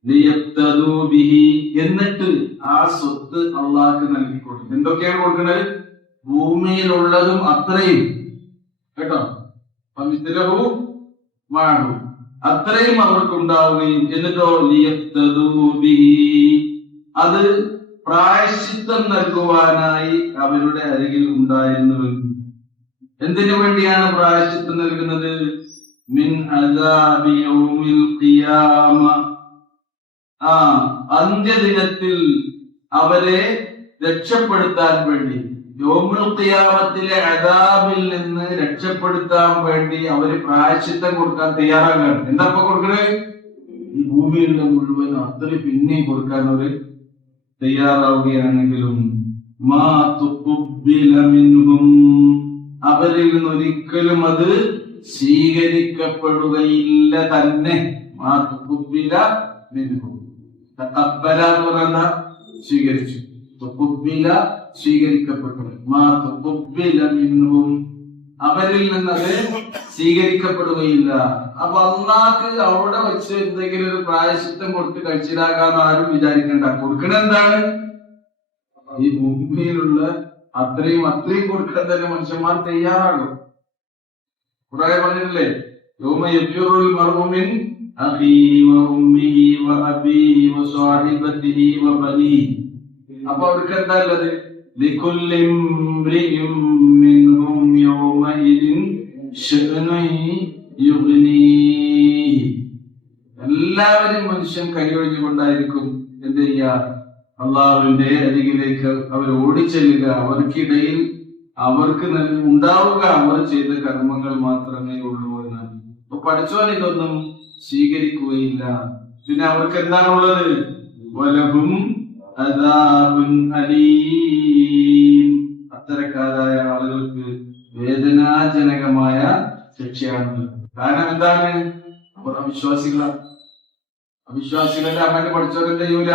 ലിയഫ്തദൂ ബിഹി, എന്നിട്ട് ആ സ്വത്ത് അള്ളാഹ്ക്ക് നൽകി കൊടുക്കും. എന്തൊക്കെയാണ് കൊടുക്കുന്നത്? ഭൂമിയിലുള്ളതും അത്രയും, കേട്ടോ, അത്രയും അവർക്കുണ്ടാവുകയും, എന്നിട്ടോ ലിയഫ്തദൂ ബിഹി, അത് പ്രായശ്ചിത്തം നൽകുവാനായി അവരുടെ അരികിൽ ഉണ്ടായിരുന്നുവെങ്കിൽ. എന്തിനു വേണ്ടിയാണ് പ്രായശ്ചിത്തം നൽകുന്നത്? മിൻ അദാബി യൗമിൽ ഖിയാമ, അന്ത്യദിനത്തിൽ അവരെ രക്ഷപ്പെടുത്താൻ വേണ്ടി, യൗമുൽ ഖിയാമത്തിലെ അദാബിൽ നിന്ന് രക്ഷപ്പെടുത്താൻ വേണ്ടി അവര് പ്രായശ്ചിത്തം കൊടുക്കാൻ തയ്യാറാകാണ്. എന്താ ഇപ്പൊ കൊടുക്കണേ? ഈ ഭൂമിയിലുള്ള മുഴുവൻ അത്രയും പിന്നെയും കൊടുക്കാൻ അവര് തയ്യാറാവുകയാണെങ്കിലും മാ തുഖബ്ബില മിൻഹും, അവരിൽ നിന്ന് ഒരിക്കലും അത് സ്വീകരിക്കപ്പെടുകയില്ല തന്നെ മാ തുഖബ്ബില മിൻഹും. തഖബ്ബല എന്ന് പറഞ്ഞാൽ സ്വീകരിച്ചു, തുഖബ്ബില സ്വീകരിക്കപ്പെട്ടു, മാ തുഖബ്ബില മിൻഹും അവരിൽ നിന്നത് സ്വീകരിക്കപ്പെടുകയില്ല. അപ്പൊ അള്ളാഹ് അവിടെ വെച്ച് എന്തെങ്കിലും ഒരു പ്രായശ്ചിത്തം കൊടുത്ത് കഴിച്ചിലാകാന്ന് ആരും വിചാരിക്കണ്ട. കൊടുക്കണ എന്താണ്? ഈ ഭൂമിയിലുള്ള അത്രയും കൊടുക്കാൻ തന്നെ മനുഷ്യന്മാർ തയ്യാറാകും. ഖുർആനിൽ പറഞ്ഞിട്ടില്ലേ, യൗമ യഫിറുൽ മർഉ മിൻ അഖീഹി വ ഉമ്മിഹി വ അബീഹി വ സ്വഹിബതിഹി വ ബനീഹി. അപ്പൊ അവർക്ക് എന്താ ഉള്ളത്? ലികുല്ലി ഇംറിഇൻ മിൻഹും യൗമഇദിൻ ശഅനുൻ യുഗ്നീഹി. എല്ലാവരും മനുഷ്യൻ കൈയൊഴിഞ്ഞുകൊണ്ടായിരിക്കും എന്ത് ചെയ്യുക? അള്ളാഹുവിന്റെ അരികിലേക്ക് അവർ ഓടിച്ചെല്ലുക. അവർക്കിടയിൽ അവർക്ക് ഉണ്ടാവുക അവർ ചെയ്ത കർമ്മങ്ങൾ മാത്രമേ ഉള്ളൂ എന്ന്. അപ്പൊ പഠിച്ചവൻ ഇതൊന്നും സ്വീകരിക്കുകയില്ല. പിന്നെ അവർക്ക് എന്താണുള്ളത്? വലഹും അദാബുൻ അലീം. അത്തരക്കാരായ ആളുകൾക്ക് വേദനാജനകമായ ശിക്ഷയാണ്. കാരണം എന്താണ്? അവർ അവിശ്വാസികളാണ്. അവിശ്വാസികളുടെ അമ്മനെ പഠിച്ചവരെന്ത് ചെയ്യൂല?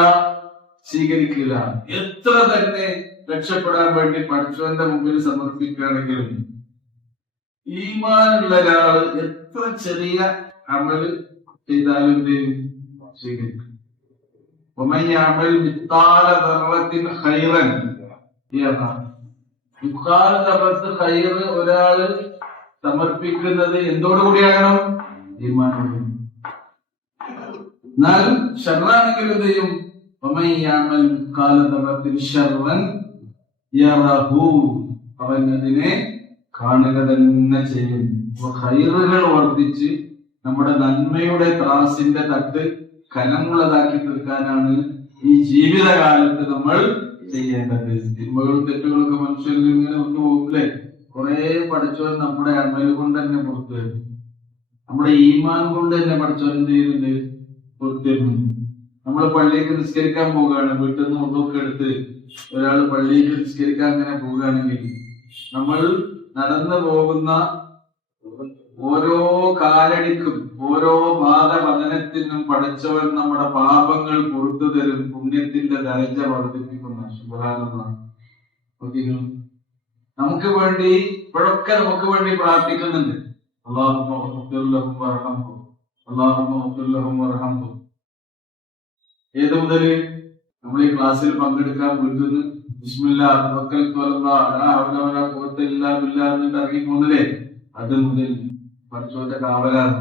സ്വീകരിക്കില്ല. എത്ര തന്നെ രക്ഷപ്പെടാൻ വേണ്ടി പഠിച്ചവന്റെ മുമ്പിൽ സമർപ്പിക്കുകയാണെങ്കിലും ഈമാനുള്ള ഒരാള് എത്ര ചെറിയ അമല് ചെയ്താലും സ്വീകരിക്കും. ഒരാള് സമർപ്പിക്കുന്നത് എന്തോടുകൂടിയാകണം? ഈമാനോട്. എന്നാലും ഷർറാണെങ്കിലും എന്ത് ചെയ്യും? അവൻ അതിനെ കാണുക തന്നെ ചെയ്യും. ഖൈറുകൾ വർദ്ധിച്ച് നമ്മുടെ നന്മയുടെ ത്രാസിന്റെ തട്ട് കനമുള്ളതാക്കി തീർക്കാനാണ് ഈ ജീവിതകാലത്ത് നമ്മൾ ചെയ്യേണ്ടത്. തിന്മകളും തെറ്റുകളൊക്കെ മനുഷ്യരിൽ ഇങ്ങനെ ഒന്നു പോകില്ലേ? കുറെ പഠിച്ചവൻ നമ്മുടെ അമല് കൊണ്ട് തന്നെ പുറത്തു വരും. നമ്മുടെ ഈമാൻ കൊണ്ട് തന്നെ പഠിച്ചവൻ എന്ത് ചെയ്യുന്നുണ്ട്? പുറത്തു വരുന്നു. നമ്മൾ പള്ളിക്ക് നിസ്കരിക്കാൻ പോവുകയാണ്, വീട്ടിൽ നിന്ന് ഒന്നൊക്കെ എടുത്ത് ഒരാൾ പള്ളിക്ക് നിസ്കരിക്കാൻ അങ്ങനെ പോവുകയാണെങ്കിൽ നമ്മൾ നടന്നു പോകുന്ന ഓരോ കാലടിക്കും ഓരോ പാദപതനത്തിനും പഠിച്ചവൻ നമ്മുടെ പാപങ്ങൾ പുറത്തു തരും, പുണ്യത്തിന്റെ ദരജ വർദ്ധിപ്പിക്കുന്ന സുബ്ഹാനല്ലാഹ്. നമുക്ക് വേണ്ടി ഇപ്പോഴൊക്കെ നമുക്ക് വേണ്ടി പ്രാർത്ഥിക്കുന്നുണ്ട്. അല്ലാഹുമ്മ ഗ്ഫിർ ലഹും വർഹംഹും, അല്ലാഹുമ്മ ഗ്ഫിർ ലഹും വർഹംഹും. ഏത് മുതല്? നമ്മൾ ഈ ക്ലാസ്സിൽ പങ്കെടുക്കാൻ വീട്ടിൽ ബിസ്മില്ലാഹ് തവക്കൽതു അലല്ലാഹ് ലാ ഹൗല വലാ ഖുവത ഇല്ലാ ബില്ലാഹ് എന്ന് ഇറങ്ങി പോകുന്നില്ലേ? അത് മുതൽ പഠിച്ചോന്റെ കാവലാണ്.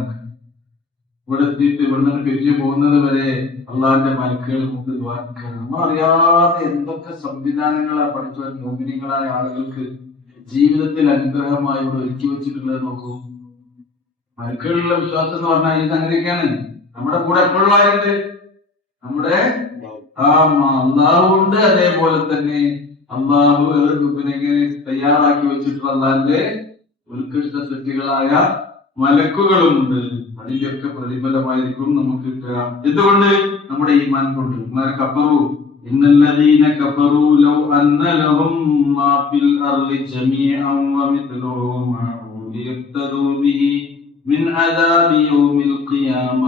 ഇവിടെ എത്തിയിട്ട് ഇവിടുന്ന് പിരിഞ്ഞു പോകുന്നത് വരെ അള്ളാഹിന്റെ മലക്കുകൾ നമുക്ക് ദ്വാരക്കണം. നമ്മൾ അറിയാതെ എന്തൊക്കെ സംവിധാനങ്ങളാ പഠിച്ചവൻ മോമിനികളായ ആളുകൾക്ക് ജീവിതത്തിൽ അനുഗ്രഹമായി ഇവിടെ ഒരുക്കി വെച്ചിട്ടുള്ളത് നോക്കൂ. മലക്കുകളുള്ള വിശ്വാസം എന്ന് പറഞ്ഞാൽ ഈ സംഗതിക്കാണ്. നമ്മുടെ കൂടെ എപ്പോഴും ആയിട്ട് നമ്മുടെ അള്ളാഹു ഉണ്ട്. അതേപോലെ തന്നെ അള്ളാഹു പിന്നെ തയ്യാറാക്കി വെച്ചിട്ടുള്ള അള്ളാഹിന്റെ ഉത്കൃഷ്ട സൃഷ്ടികളായ മലക്കുകളുമുണ്ട്. അതിന്റെയൊക്കെ പ്രതിഫലമായിരിക്കും നമുക്ക് കിട്ടുക. എന്തുകൊണ്ട്? നമ്മുടെ ഈമാൻ കൊണ്ട്. കഫറു ഇന്നല്ലദീന കഫറു ലൗ അന്ന ലഹും മാ ഫിൽ അർളി ജമീഅൻ വമിത്ലുഹു മഅഹു ലിയഫ്തദൂ ബിഹി മിൻ അദാബി യൗമിൽ ഖിയാമ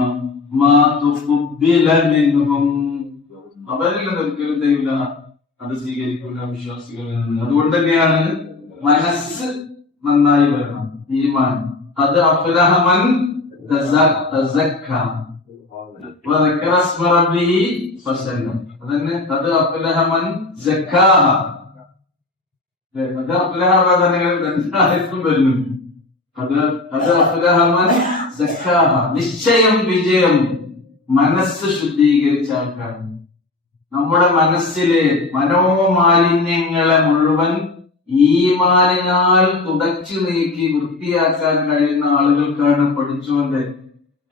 മാ തുഖബ്ബില മിൻഹും. അവരിൽ ഒരിക്കലും തരില്ല, അത് സ്വീകരിക്കുന്ന വിശ്വാസികളിൽ നിന്ന്. അതുകൊണ്ട് തന്നെയാണ് മനസ്സ് നന്നായി വരണം. ഈമാൻ ഖദ് അഫ്ലഹ മൻ തസക്ക വദക്കറ ഇസ്മ റബ്ബിഹി ഫസല്ല. അതന്നെ ഖദ് അഫ്ലഹ മൻ സക്കാഹ. ഖദ് അഫ്ലഹ തന്നെ രണ്ടായിരത്തും വരുന്നു. ഖദ് അഫ്ലഹ മൻ സക്കാഹ. നിശ്ചയം വിജയം മനസ്സ് ശുദ്ധീകരിച്ച ആൾക്കാണ്. നമ്മുടെ മനസ്സിലെ മനോമാലിന്യങ്ങളെ മുഴുവൻ ഈമാനിനാൽ തുടച്ചു നീക്കി വൃത്തിയാക്കാൻ കഴിയുന്ന ആളുകൾക്കാണ് പഠിച്ചവന്റെ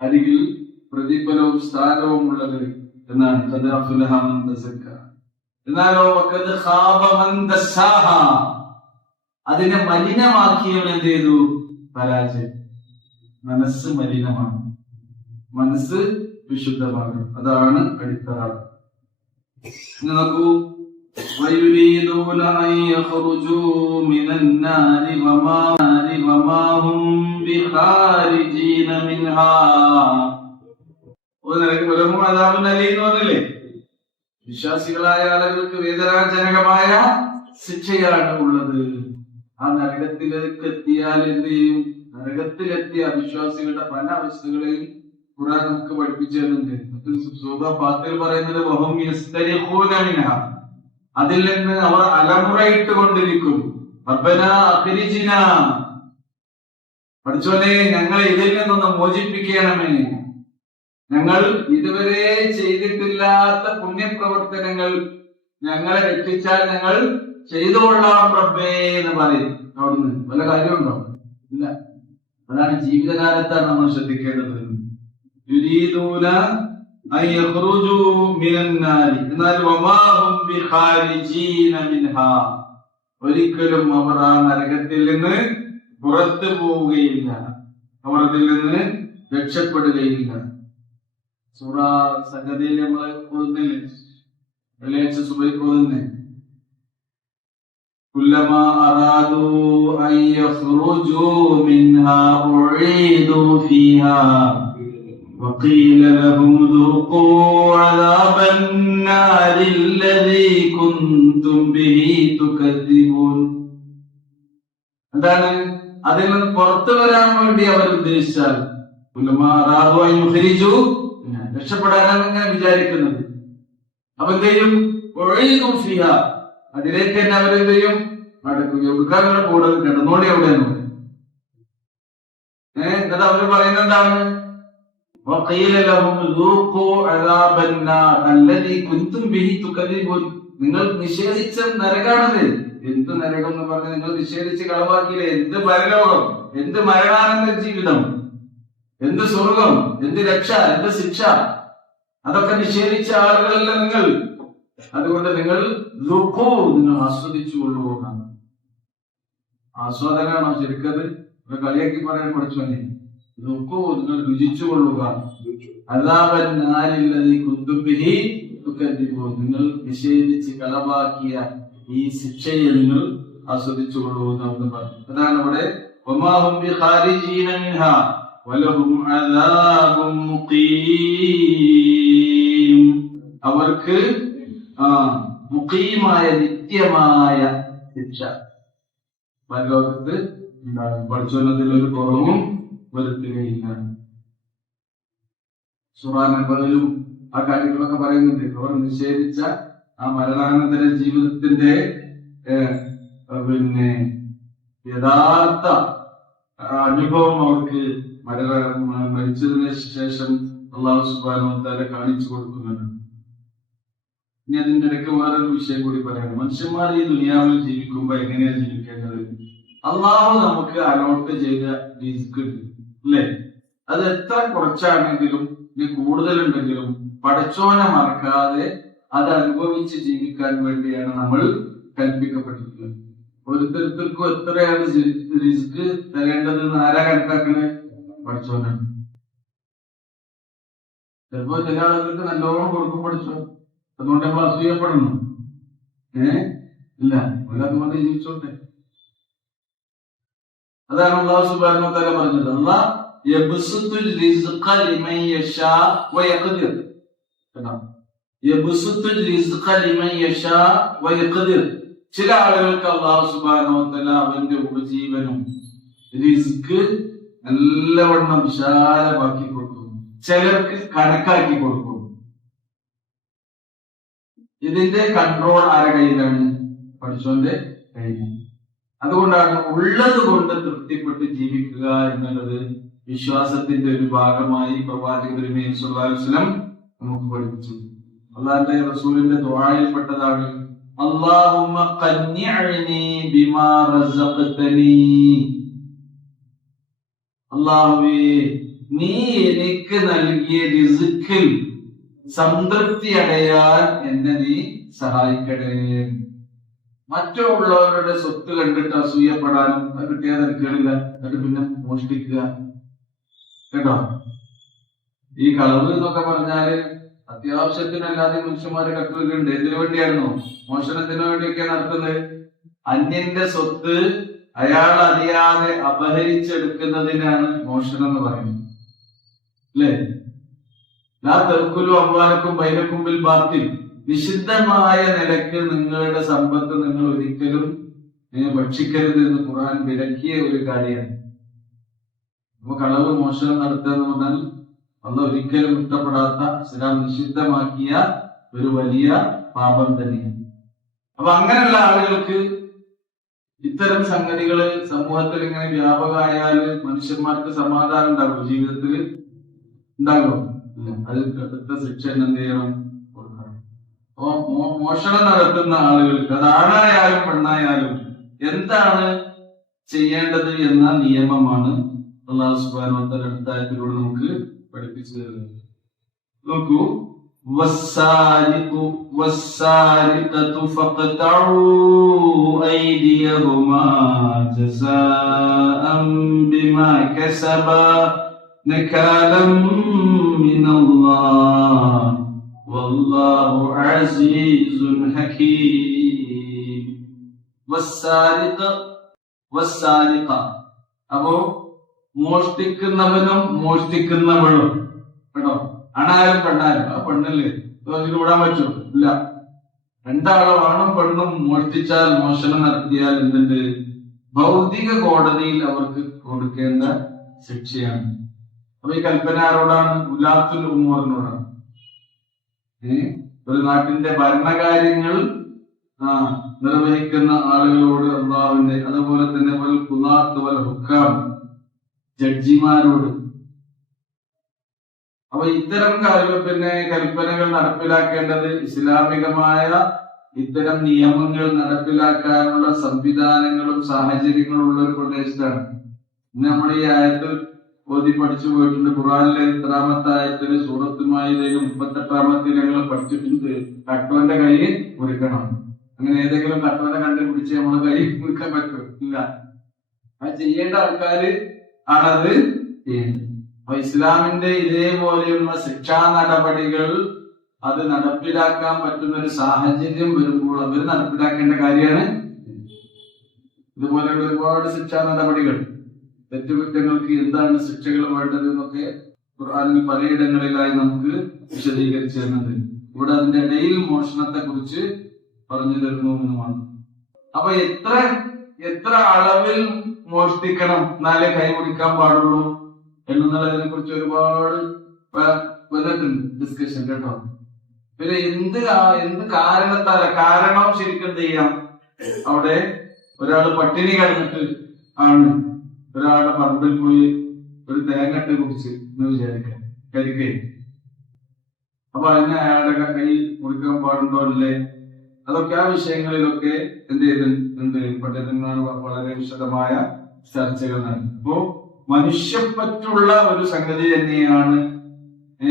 അരികിൽ പ്രതിഫലവും സ്ഥാനവും ഉള്ളത് എന്നാണ്. എന്നാലോ അതിനെ മലിനമാക്കിയവൻ എന്ത് ചെയ്തു? പരാജയം. മനസ്സ് മലിനമാണ്, മനസ്സ് വിശുദ്ധമാണ്. അതാണ് അടിത്തറ. നോക്കൂ, وَيُرِيدُونَ أَن يَخْرُجُوا مِنَ النَّارِ وَمَا هُمْ بِخَارِجِينَ مِنْهَا. വലഹും അദാബുൻ അലീം എന്ന് പറഞ്ഞില്ലേ? വിശ്വാസികളായ ആളുകൾക്ക് വേദനാജനകമായ ശിക്ഷയാണ് ഉള്ളത്. ആ നരകത്തിലേക്ക് എത്തിയാൽ എന്ത് ചെയ്യും? നരകത്തിലെത്തിയ അവിശ്വാസികളുടെ പല അവസ്ഥകളെയും ഖുർആൻ നമുക്ക് പഠിപ്പിച്ചു തരുന്നുണ്ട്. സൂറ ഫാത്തിർ പറയുന്നത് വഹും യസ്തരിഖൂന മിൻഹാ, അതിൽ നിന്ന് അവർ അലമുറയിട്ട് കൊണ്ടിരിക്കും. റബ്ബനാ അഖ്രിജ്നാ, പഠിച്ചോനെ ഞങ്ങളെ ഇതിൽ നിന്നൊന്ന് മോചിപ്പിക്കണമേ. ഞങ്ങൾ ഇതുവരെ ചെയ്തിട്ടില്ലാത്ത പുണ്യപ്രവർത്തനങ്ങൾ ഞങ്ങളെ രക്ഷിച്ചാൽ ഞങ്ങൾ ചെയ്തുകൊള്ളാം റബ്ബേ എന്ന് പറയും. അവിടുന്ന് വല്ല കാര്യമുണ്ടോ? ഇല്ല. അതാണ് ജീവിതകാലത്താണ് നമ്മൾ ശ്രദ്ധിക്കേണ്ടത്. യുരീദൂന അൻ യഖ്റുജൂ മിനൻ നാരി, എന്നാൽ വമാ ഹും ബിഖാരിജീന മിൻഹാ, ഒരിക്കലും അവർ ആ നരകത്തിൽ നിന്ന് പുറത്തു പോവുകയില്ല, അവർ അതിൽ നിന്ന് രക്ഷപ്പെടുകയില്ല. സൂറ സജദയിൽ നമ്മൾ ഓതുന്നില്ലേ? വെള്ളിയാഴ്ച സുബഹിക്ക് ഓതുന്നേ. കുല്ലമാ അറാദൂ അൻ യഖ്റുജൂ മിൻഹാ ഉഈദൂ ഫീഹാ വഖീല ലഹും ദുഖൂ അദാബൻ നാരിൽ ലദീ കുൻതും ബിഹി തുകദ്ദിബൂൻ. എന്താണ്? അതിൽ നിന്ന് പുറത്തു വരാൻ വേണ്ടി അവർ ഉദ്ദേശിച്ചാൽ കുല്ലമാ അറാദൂ അൻ യുഖ്രിജൂ, രക്ഷപ്പെടാനാണ് ഇങ്ങനെ വിചാരിക്കുന്നത്. അപ്പൊ എന്ത് ചെയ്യും? ഉഈദൂ ഫീഹാ, അതിലേക്ക് തന്നെ അവരെന്ത് ചെയ്യും? നടക്കുകയും ഉൾക്കാരുടെ കൂടെ കിടന്നോടെ എവിടെയെന്ന് പറയും. എന്നിട്ട് അവര് പറയുന്നത് എന്താണ്? നിങ്ങൾ നിഷേധിച്ച നരകാണത്. എന്ത് നരകം എന്ന് പറഞ്ഞാൽ നിങ്ങൾ നിഷേധിച്ച് കളവാക്കിയില്ലേ? എന്ത് പരലോകം, എന്ത് മരണാനന്തര ജീവിതം, എന്ത് സ്വർഗം, എന്ത് രക്ഷ, എന്ത് ശിക്ഷ, അതൊക്കെ നിഷേധിച്ച ആളുകളല്ല നിങ്ങൾ. അതുകൊണ്ട് നിങ്ങൾ ആസ്വദിച്ചു കൊള്ളുക. ആസ്വാദനാണോ ശരിക്കത്? കളിയാക്കി പറയാൻ പഠിച്ചോനെ. നിങ്ങൾ രുചിച്ചു കൊള്ളുക. നിങ്ങൾ നിഷേധിച്ച് കളവാക്കിയ ഈ ശിക്ഷയെ നിങ്ങൾ ആസ്വദിച്ചു കൊള്ളുക. അതാണ് അവിടെ അവർക്ക് മുഖീമായ നിത്യമായ ശിക്ഷ പരലോകത്ത് ഉണ്ടാകും. പഠിച്ചോന്നതിൽ ഒരു കുറവും വരുത്തുകയില്ല. സൂറ നബയിലും ആ കാര്യങ്ങളൊക്കെ പറയുന്നുണ്ട്. അവർ നിഷേധിച്ച ആ മരണാനന്തര ജീവിതത്തിന്റെ യഥാർത്ഥ അനുഭവം അവർക്ക് മരിച്ചതിന് ശേഷം അല്ലാഹു സുബ്ഹാനഹു വ തആല കാണിച്ചു കൊടുക്കുന്നുണ്ട്. ഇനി അതിന്റെ ഇടയ്ക്ക് വേറൊരു വിഷയം കൂടി പറയണം. മനുഷ്യന്മാർ ഈ ദുനിയാവിൽ ജീവിക്കുമ്പോ എങ്ങനെയാണ് ജീവിക്കേണ്ടത്? അള്ളാഹു നമുക്ക് അലോട്ട് ചെയ്ത റിസ്ക് ഉണ്ട് അല്ലേ? അത് എത്ര കുറച്ചാണെങ്കിലും ഇനി കൂടുതലുണ്ടെങ്കിലും പടച്ചോനെ മറക്കാതെ അത് അനുഭവിച്ച് ജീവിക്കാൻ വേണ്ടിയാണ് നമ്മൾ കൽപ്പിക്കപ്പെട്ടിട്ടുള്ളത്. ഓരോരുത്തർക്കും എത്രയാണ് റിസ്ക് തരേണ്ടതെന്ന് ആരാ കണക്കാക്കുന്നത്? പടച്ചോനാണ്. ചിലപ്പോ ചില ആളുകൾക്ക് നല്ലോണം കൊടുക്കും പടച്ചോൻ. അതുകൊണ്ട് നമ്മൾ അസൂയപ്പെടുന്നു? ഇല്ല, അതുകൊണ്ട് ജീവിച്ചോട്ടെ. അതാണ് അല്ലാഹു സുബ്ഹാനഹു വ തആല പറഞ്ഞത്. അല്ലാഹ് യബ്സുത്തുൽ റിസ്ഖ ലിമൻ യശാ വയഖ്ദിർ. യബ്സുത്തുൽ റിസ്ഖ ലിമൻ യശാ വയഖ്ദിർ. ചില ആളുകൾക്ക് അല്ലാഹു സുബ്ഹാനഹു വ തആല അവന്റെ ഉപജീവനം റിസ്ക് നല്ലവണ്ണം വിശാലമാക്കി കൊടുക്കും, ചിലർക്ക് കണക്കാക്കി കൊടുക്കും. ഇതിന്റെ കൺട്രോൾ ആരുടെ കയ്യിലാണ്? പടച്ചോന്റെ കയ്യിലാണ്. അതുകൊണ്ടാണ് ഉള്ളത് കൊണ്ട് തൃപ്തിപ്പെട്ട് ജീവിക്കുക എന്നുള്ളത് വിശ്വാസത്തിന്റെ ഒരു ഭാഗമായി പ്രവാചകൻ സല്ലല്ലാഹു അലൈഹി വസല്ലം നമുക്ക് പഠിപ്പിച്ചു. അല്ലാഹുവിന്റെ റസൂലിന്റെ ദുആയിൽപ്പെട്ടതാണ് അല്ലാഹുമ്മ ഖന്നിഅനി ബിമാ റസഖ്തനി. അല്ലാഹുവേ, നീ എനിക്ക് നൽകിയ റിസ്കിൽ സംതൃപ്തി അടയാൻ എന്നെ നീ സഹായിക്കണേ. മറ്റുള്ളവരുടെ സ്വത്ത് കണ്ടിട്ട് അസൂയപ്പെടാനും അത് കിട്ടിയാൽ കേടില്ല, എന്നിട്ട് പിന്നെ മോഷ്ടിക്കുക. കേട്ടോ, ഈ കളവ് എന്നൊക്കെ പറഞ്ഞാല് അത്യാവശ്യത്തിനല്ലാതെ മനുഷ്യന്മാരെ കട്ടുകയുണ്ട്. എന്തിനു വേണ്ടിയായിരുന്നു? മോഷണത്തിന് വേണ്ടിയൊക്കെ നടത്തുന്നത്. അന്യന്റെ സ്വത്ത് അയാൾ അറിയാതെ അപഹരിച്ചെടുക്കുന്നതിനാണ് മോഷണം എന്ന് പറയുന്നത്, അല്ലേ? ലാ തഅ്കുലു അംവാലക്കും ബൈനക്കും ബിൽ ബാത്തിൽ, നിഷിദ്ധമായ നിലക്ക് നിങ്ങളുടെ സമ്പത്ത് നിങ്ങൾ ഒരിക്കലും ഭക്ഷിക്കരുത് എന്ന് ഖുർആൻ വിലക്കിയ ഒരു കാര്യമാണ്. അപ്പൊ കളവ് മോഷണം നടത്തുക എന്ന് പറഞ്ഞാൽ അല്ലാഹു ഒരിക്കലും ഇഷ്ടപ്പെടാത്ത, ഇസ്ലാം നിഷിദ്ധമാക്കിയ ഒരു വലിയ പാപം തന്നെയാണ്. അപ്പൊ അങ്ങനെയുള്ള ആളുകൾക്ക് ഇത്തരം സംഗതികള് സമൂഹത്തിൽ ഇങ്ങനെ വ്യാപകമായാൽ മനുഷ്യന്മാർക്ക് സമാധാനം ഉണ്ടാകും, ജീവിതത്തിൽ ഉണ്ടാകും. അത് കടുത്ത ശിക്ഷ എന്ത് ചെയ്യണം, കൊടുക്കണം. അപ്പൊ മോഷണം നടത്തുന്ന ആളുകൾക്ക്, അത് ആണായാലും പെണ്ണായാലും എന്താണ് ചെയ്യേണ്ടത് എന്ന നിയമമാണ് അല്ലാഹു സുബ്ഹാനഹു വ തആല അടുത്ത ആയത്തിലൂടെ നമുക്ക് പഠിപ്പിച്ചു തരുന്നത്. നോക്കൂ, വസ്സാരിഖു വസ്സാരിഖതു ഫഖതഉ അയ്ദിയഹുമാ ജസാഅൻ ബിമാ കസബാ നകാലം മിനല്ലാഹ് വല്ലാഹു അസീസുൻ ഹകീം. വസ്സാരിഖ വസ്സാരിഖ, അപ്പോ മോഷ്ടിക്കുന്നവനും മോഷ്ടിക്കുന്നവളും, കേട്ടോ, ആണായാലും പെണ്ണായാലും. ആ പെണ്ണല്ലേ വിടാൻ പറ്റുമോ? ഇല്ല. രണ്ടാളും ആണും പെണ്ണും മോഷ്ടിച്ചാൽ, മോഷണം നടത്തിയാൽ എന്തുണ്ട്? ഭൗതിക കോടതിയിൽ അവർക്ക് കൊടുക്കേണ്ട ശിക്ഷയാണ്. അപ്പൊ ഈ കൽപ്പന ആരോടാണ്? ഉലാത്തുൽ ഉമൂറിനോടാണ്. ഒരു നാട്ടിന്റെ ഭരണകാര്യങ്ങൾ നിർവഹിക്കുന്ന ആളുകളോട് അള്ളാഹുവിന്റെ, അതുപോലെ തന്നെ വൽ ഖുലാത്ത് വൽ ഹുക്കാം, ജഡ്ജിമാരോട്. അപ്പൊ ഇത്തരം കൽപ്പനകൾ നടപ്പിലാക്കേണ്ടത് ഇസ്ലാമികമായ ഇത്തരം നിയമങ്ങൾ നടപ്പിലാക്കാനുള്ള സംവിധാനങ്ങളും സാഹചര്യങ്ങളും ഉള്ള ഒരു പ്രദേശത്താണ്. ഇന്ന് നമ്മൾ ഈ ആയത്ത് ഓതി പഠിച്ചു പോയിട്ടുണ്ട്. ഖുർആനിലെ എത്രാമത്തെ ആയത്തിൽ? സൂറത്തുൽ മാഇദയിലെ 38-ാമത്തെ ഞങ്ങൾ പഠിച്ചിട്ടുണ്ട്. കട്ടോന്റെ കൈ മുറിക്കണം. അങ്ങനെ ഏതെങ്കിലും കട്ടോനെ കണ്ടുപിടിച്ച് നമ്മളെ കൈ മുറിക്കാൻ പറ്റുമോ? ഇല്ല. അത് ചെയ്യേണ്ട ആൾക്കാര് ആണത് ചെയ്യേണ്ടത്. അപ്പൊ ഇസ്ലാമിന്റെ ഇതേപോലെയുള്ള ശിക്ഷാ നടപടികൾ അത് നടപ്പിലാക്കാൻ പറ്റുന്ന ഒരു സാഹചര്യം വരുമ്പോൾ അവർ നടപ്പിലാക്കേണ്ട കാര്യമാണ്. ഇതുപോലെയുള്ള ഒരുപാട് ശിക്ഷാ നടപടികൾ, തെറ്റുകുറ്റങ്ങൾക്ക് എന്താണ് ശിക്ഷകൾ വേണ്ടത് എന്നൊക്കെ ഖുർആനിൽ പലയിടങ്ങളിലായി നമുക്ക് വിശദീകരിച്ചു തരുന്നുണ്ട്. ഇവിടെ അതിന്റെ ഇടയിൽ മോഷണത്തെ കുറിച്ച് പറഞ്ഞു തരുന്നു എന്നുമാണ്. അപ്പൊ എത്ര അളവിൽ മോഷ്ടിക്കണം എന്നാലേ കൈ മുറിക്കാൻ പാടുള്ളൂ എന്നുള്ളതിനെ കുറിച്ച് ഒരുപാട് വന്നിട്ടുണ്ട് ഡിസ്കഷൻ, കേട്ടോ. പിന്നെ എന്ത് കാരണത്താല, കാരണം ശരിക്കും എന്ത് ചെയ്യാം? അവിടെ ഒരാള് പട്ടിണി കിടന്നിട്ട് ആണ് ഒരാളുടെ പറമ്പിൽ പോയി ഒരു തേങ്ങട്ട് കുടിച്ച് എന്ന് വിചാരിക്കാം, കരിക്കേ. അപ്പൊ അതിന് അയാളുടെ കൈ മുറിക്കാൻ പാടുണ്ടോ അല്ലേ? അതൊക്കെ ആ വിഷയങ്ങളിലൊക്കെ എന്ത് ചെയ്തിട്ടുണ്ട് പണ്ഡിതന്മാർ വളരെ വിശദമായ ചർച്ചകൾ നടത്തി. അപ്പോ മനുഷ്യപ്പറ്റുള്ള ഒരു സംഗതി തന്നെയാണ്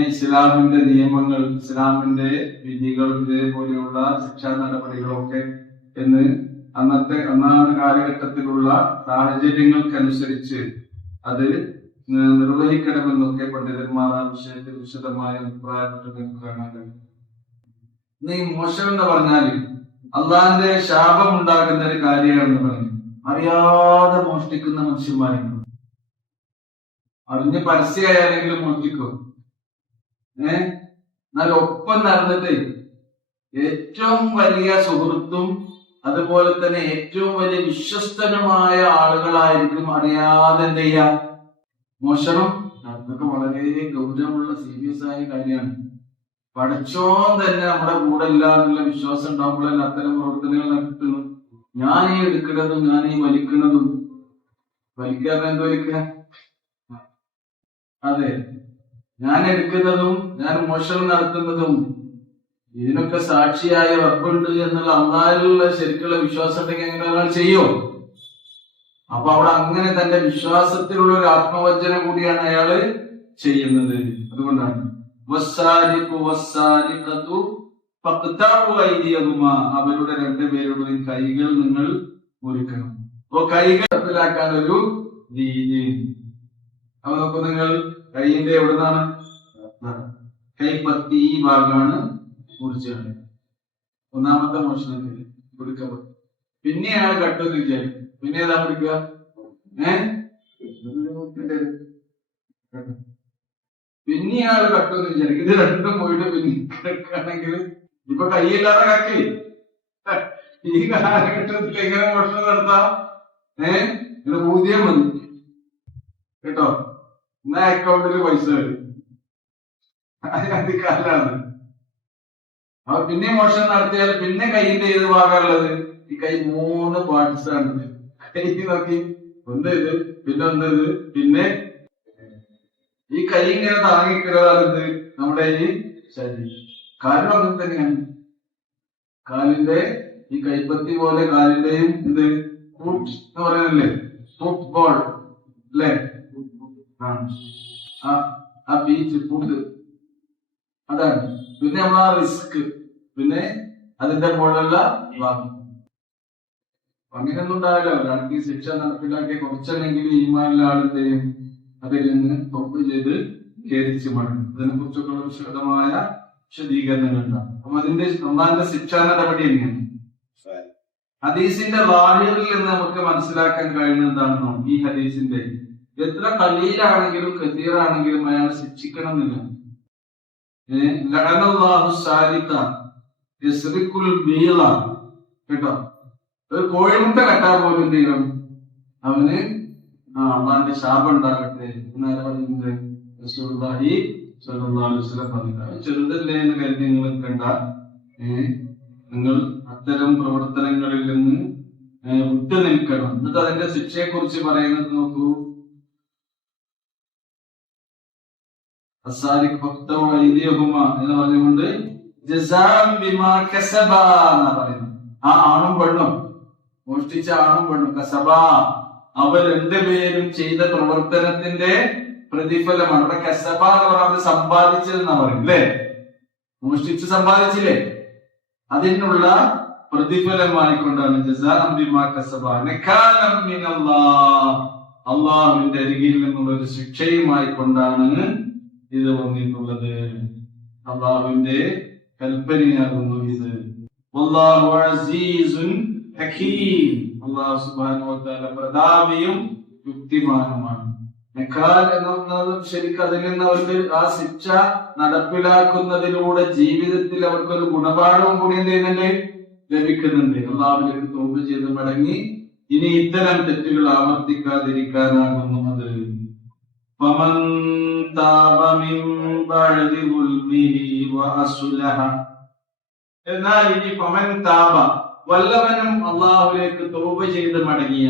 ഇസ്ലാമിന്റെ നിയമങ്ങൾ, ഇസ്ലാമിന്റെ വിധികൾ, ഇതേപോലെയുള്ള ശിക്ഷാ നടപടികളൊക്കെ എന്ന് അന്നാണ് കാലഘട്ടത്തിലുള്ള സാഹചര്യങ്ങൾക്കനുസരിച്ച് അത് നിർവഹിക്കണമെന്നൊക്കെ പണ്ഡിതന്മാർ ആ വിഷയത്തിൽ വിശദമായ അഭിപ്രായപ്പെട്ടു കാണാൻ കഴിയും. ഈ മോശം എന്ന് പറഞ്ഞാൽ അള്ളാന്റെ ശാപം ഉണ്ടാകുന്ന ഒരു കാര്യമാണെന്ന് പറഞ്ഞു. അറിയാതെ മോഷ്ടിക്കുന്ന മനുഷ്യന്മാരുണ്ട്. അറിഞ്ഞ് പരസ്യമായാലെങ്കിലും മോഷ്ടിക്കും. എന്നാൽ ഒപ്പം നടന്നിട്ട് ഏറ്റവും വലിയ സുഹൃത്തും അതുപോലെ തന്നെ ഏറ്റവും വലിയ വിശ്വസ്തനുമായ ആളുകളായിരിക്കും അറിയാതെ എന്ത് ചെയ്യാ മോഷണം. അതൊക്കെ വളരെ ഗൗരവമുള്ള സീരിയസ് ആയ കാര്യമാണ്. പഠിച്ചോൻ തന്നെ നമ്മുടെ കൂടെ ഇല്ല എന്നുള്ള വിശ്വാസം ഉണ്ടാകുമ്പോഴല്ല അത്തരം പ്രവർത്തനങ്ങൾ നടത്തുന്നു. ഞാൻ ഈ എടുക്കുന്നതും ഞാൻ ഈ വലിക്കുന്നതും, വലിക്കാതെ എന്ത് വലിക്കുക? അതെ, ഞാൻ എടുക്കുന്നതും ഞാൻ മോഷണം നടത്തുന്നതും ഇതിനൊക്കെ സാക്ഷിയായ റബ്ബുണ്ട് എന്നുള്ള അള്ളാഹിലുള്ള ശരിക്കുള്ള വിശ്വാസം ഉണ്ടെങ്കിൽ അങ്ങനെ ഒരാൾ ചെയ്യോ? അപ്പൊ അവിടെ അങ്ങനെ തന്റെ വിശ്വാസത്തിലുള്ള ഒരു ആത്മവഞ്ചന കൂടിയാണ് അയാള് ചെയ്യുന്നത്. അതുകൊണ്ടാണ് അവരുടെ രണ്ടുപേരുടെയും കൈകൾ നിങ്ങൾ മുറിക്കണം. അപ്പൊ കൈകൾ നടപ്പിലാക്കാൻ ഒരു രീതി. അപ്പൊ നോക്കൂ, നിങ്ങൾ കൈയിന്റെ എവിടുന്നാണ്? കൈപ്പത്തി ഈ ഭാഗമാണ് മുറിച്ചാണ് ഒന്നാമത്തെ മോഷണത്തിൽ കൊടുക്കപ്പെട്ടു. പിന്നെ അയാൾ കട്ടെന്ന് വിചാരിക്കും. പിന്നെ ഏതാ മുറിക്കുക? പിന്നെ ആള് കട്ടൊന്നും വിചാരിക്കും. ഇത് രണ്ടും പോയിട്ട് പിന്നെ കിടക്കുകയാണെങ്കിൽ ഇപ്പൊ കൈയില്ലാതെ കക്കി ഈ കാലഘട്ടത്തിൽ എങ്ങനെ മോഷണം നടത്താം? ഇങ്ങനെ ഊതിയാൽ മതി കേട്ടോ, എന്നാ അക്കൗണ്ടിൽ പൈസ വരും. അത് കാലാണ്. അപ്പൊ പിന്നെ മോഷണം നടത്തിയാൽ പിന്നെ കൈയിന്റെ ഏത് ഭാഗമുള്ളത്? ഈ കൈ 3 പാർട്സ് ആണത്. കൈ നോക്കി, ഒന്ന് ഇത്, പിന്നെ ഒന്ന് ഇത്, പിന്നെ ഈ കൈ ഇങ്ങനെ താങ്ങിക്കിടാറുണ്ട് നമ്മുടെ ഈ ശരീരം. കാലും അങ്ങനെ തന്നെയാണ്. കാലിന്റെ ഈ കൈപ്പത്തി പോലെ കാലിന്റെയും ഇത് ഫുട് എന്ന് പറയുന്നില്ലേ, ഫുട്ബോൾ അല്ലേ? ആ ബീച്ച് ഫുഡ് അതാണ്. പിന്നെ നമ്മളാ റിസ്ക്, പിന്നെ അതിന്റെ മുകളിലുള്ള ഭാഗം. അങ്ങനെയൊന്നും ഉണ്ടാവില്ല. ഒരാൾക്ക് ഈ ശിക്ഷ നടപ്പിലാക്കിയ കുറച്ചെങ്കിലും ഈമാനുള്ള ആളുടെയും അതിൽ നിന്ന് തൊപ്പ് ചെയ്ത് ഖേദിച്ച് മടങ്ങും. അതിനെ കുറിച്ചൊക്കെ വിശദമായ വിശദീകരണങ്ങൾ ഉണ്ടാകും. അപ്പൊ അതിന്റെ ഒന്നാമത്തെ ശിക്ഷാ നടപടി എങ്ങനെയാണ്? ഹദീസിന്റെ ലാഹിറിൽ നിന്ന് നമുക്ക് മനസ്സിലാക്കാൻ കഴിയുന്ന എന്താണെന്നോ, ഈ ഹദീസിന്റെ എത്ര കലീലാണെങ്കിലും കസീറാണെങ്കിലും അയാൾ ശിക്ഷിക്കണം എന്നില്ല. കേട്ടോ, ഒരു കോഴിമുട്ട കെട്ടാൻ പോലും എന്ത് ചെയ്യണം? അവന് അള്ളാന്റെ ശാപം ഉണ്ടാകട്ടെ എന്നാണ് പറയുന്നത്. റസൂലുള്ളാഹി സ്വല്ലല്ലാഹു അലൈഹി വസല്ലം പറഞ്ഞു, ചെറുതല്ലേ എന്ന് കരുതി നിങ്ങൾ കണ്ട, നിങ്ങൾ അത്തരം പ്രവർത്തനങ്ങളിൽ നിന്ന് വിട്ടു നിൽക്കണം. എന്നിട്ട് അതിന്റെ ശിക്ഷയെ കുറിച്ച് പറയുന്നത് നോക്കൂ. എന്ന് പറഞ്ഞുകൊണ്ട് പറയുന്നത്. ആ ആണും പെണ്ണും, മോഷ്ടിച്ച ആണും പെണ്ണും, കസബ, അവർ രണ്ടുപേരും ചെയ്ത പ്രവർത്തനത്തിന്റെ പ്രതിഫലമാണ്. അവിടെ കസബ എന്ന് പറഞ്ഞാൽ സമ്പാദിച്ചതെന്നാ പറയും അല്ലേ? മോഷ്ടിച്ച് സമ്പാദിച്ചില്ലേ, അതിനുള്ള പ്രതിഫലമായിക്കൊണ്ടാണ് അള്ളാഹുവിന്റെ അരികിൽ നിന്നുള്ള ഒരു ശിക്ഷയുമായി കൊണ്ടാണ് ഇത് വന്നിട്ടുള്ളത്. അള്ളാഹുവിന്റെ കൽപ്പനയാകുന്നു ഇത്. വല്ലാഹു അസീസുൻ ഹകീം. അല്ലാഹു സുബ്ഹാനഹു വ തആല പ്രതാപിയും യുക്തിമാനുമാണ്. നക്കാൽ എന്നത് ശരിക്കും അതിൽ നിന്ന് അവർക്ക് ആ ശിക്ഷ നടപ്പിലാക്കുന്നതിലൂടെ ജീവിതത്തിൽ അവർക്കൊരു ഗുണപാഠവും കൂടി എന്ത് ചെയ്യുന്നുണ്ട്? ലഭിക്കുന്നുണ്ട്. അള്ളാഹുവിലേക്ക് തൗബ ചെയ്ത് മടങ്ങി ഇനി ഇത്തരം തെറ്റുകൾ ആവർത്തിക്കാതിരിക്കാനാകുന്നു അത്. എന്നാൽ ഇനി ഫമൻ താബ, വല്ലവനും അള്ളാഹുലേക്ക് തൗബ ചെയ്ത് മടങ്ങിയ,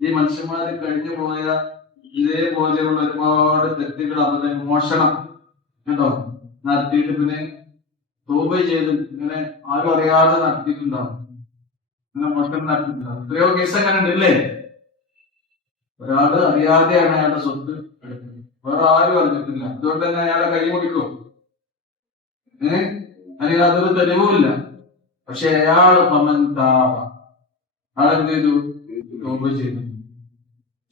ഈ മനുഷ്യന്മാര് കഴിഞ്ഞു പോയ ഇതേപോലെയുള്ള ഒരുപാട് തെറ്റുകൾ, അവരുടെ മോഷണം കേട്ടോ നടത്തിയിട്ട് പിന്നെ തൗബ ചെയ്ത് ഇങ്ങനെ ആരും അറിയാതെ നടത്തിയിട്ടുണ്ടാവും. ഇങ്ങനെ മോഷണം നടത്തിയിട്ടുണ്ടാവും. എത്രയോ കേസ് അങ്ങനെ ഉണ്ടല്ലേ? ഒരാള് അറിയാതെയാണ് അയാളുടെ സ്വത്ത് എടുത്തത്, വേറെ ആരും അറിഞ്ഞിട്ടില്ല. അതുകൊണ്ട് തന്നെ അയാളെ കൈ മുടിക്കും, അതിന് യാതൊരു തെളിവുമില്ല. പക്ഷെ അയാള് അയാളെന്ത് ചെയ്തു? തൗബ ചെയ്തു.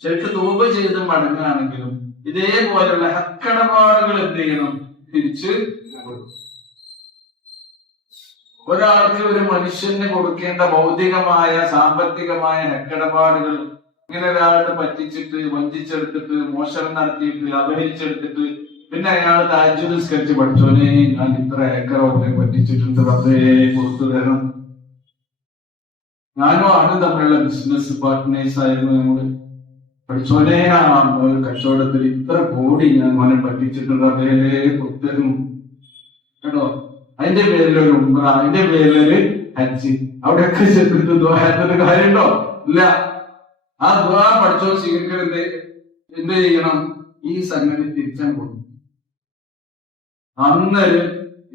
ശരിക്കും തൗബ ചെയ്ത് മടങ്ങുകയാണെങ്കിലും ഇതേപോലെയുള്ള ഹക്കടപാടുകൾ എന്ത് ചെയ്യണം? തിരിച്ച് ഒരാൾക്ക്, ഒരു മനുഷ്യന് കൊടുക്കേണ്ട ഭൗതികമായ സാമ്പത്തികമായ ഹക്കടപാടുകൾ ഇങ്ങനെ ഒരാളുടെ പറ്റിച്ചിട്ട്, വഞ്ചിച്ചെടുത്തിട്ട്, മോഷണം നടത്തിയിട്ട്, അപഹരിച്ചെടുത്തിട്ട് പിന്നെ അയാൾ തഹജ്ജുദ് നിസ്കരിച്ച് പഠിച്ചോനെ ഞാൻ ഇത്ര ഏക്കർ ഒക്കെ പറ്റിച്ചിട്ടുണ്ട്, അതേ കൊടുത്തു തരണം. ഞാനും ആണ് തമ്മിലുള്ള ബിസിനസ് പാർട്ട്നേഴ്സ് ആയിരുന്നു. നമ്മള് പഠിച്ചോനെ ആ കച്ചവടത്തിൽ ഇത്ര കോടി ഞാൻ മോനെ പറ്റിച്ചിട്ടുണ്ട്, അതേ കൊടുത്തരും കേട്ടോ. അതിന്റെ പേരിലൊരു ഉംറ, അതിന്റെ പേരിലൊരു ഹജ്ജ്, അവിടെയൊക്കെ ചെറുത്ത് ദുആന്റെ കാര്യമുണ്ടോ? ഇല്ല. ആ ദുആ പഠിച്ചോ സ്വീകരിക്കരുത്. എന്ത് ചെയ്യണം? ഈ സംഗതി തിരിച്ചാൻ കൊടുക്കും. അന്നേരം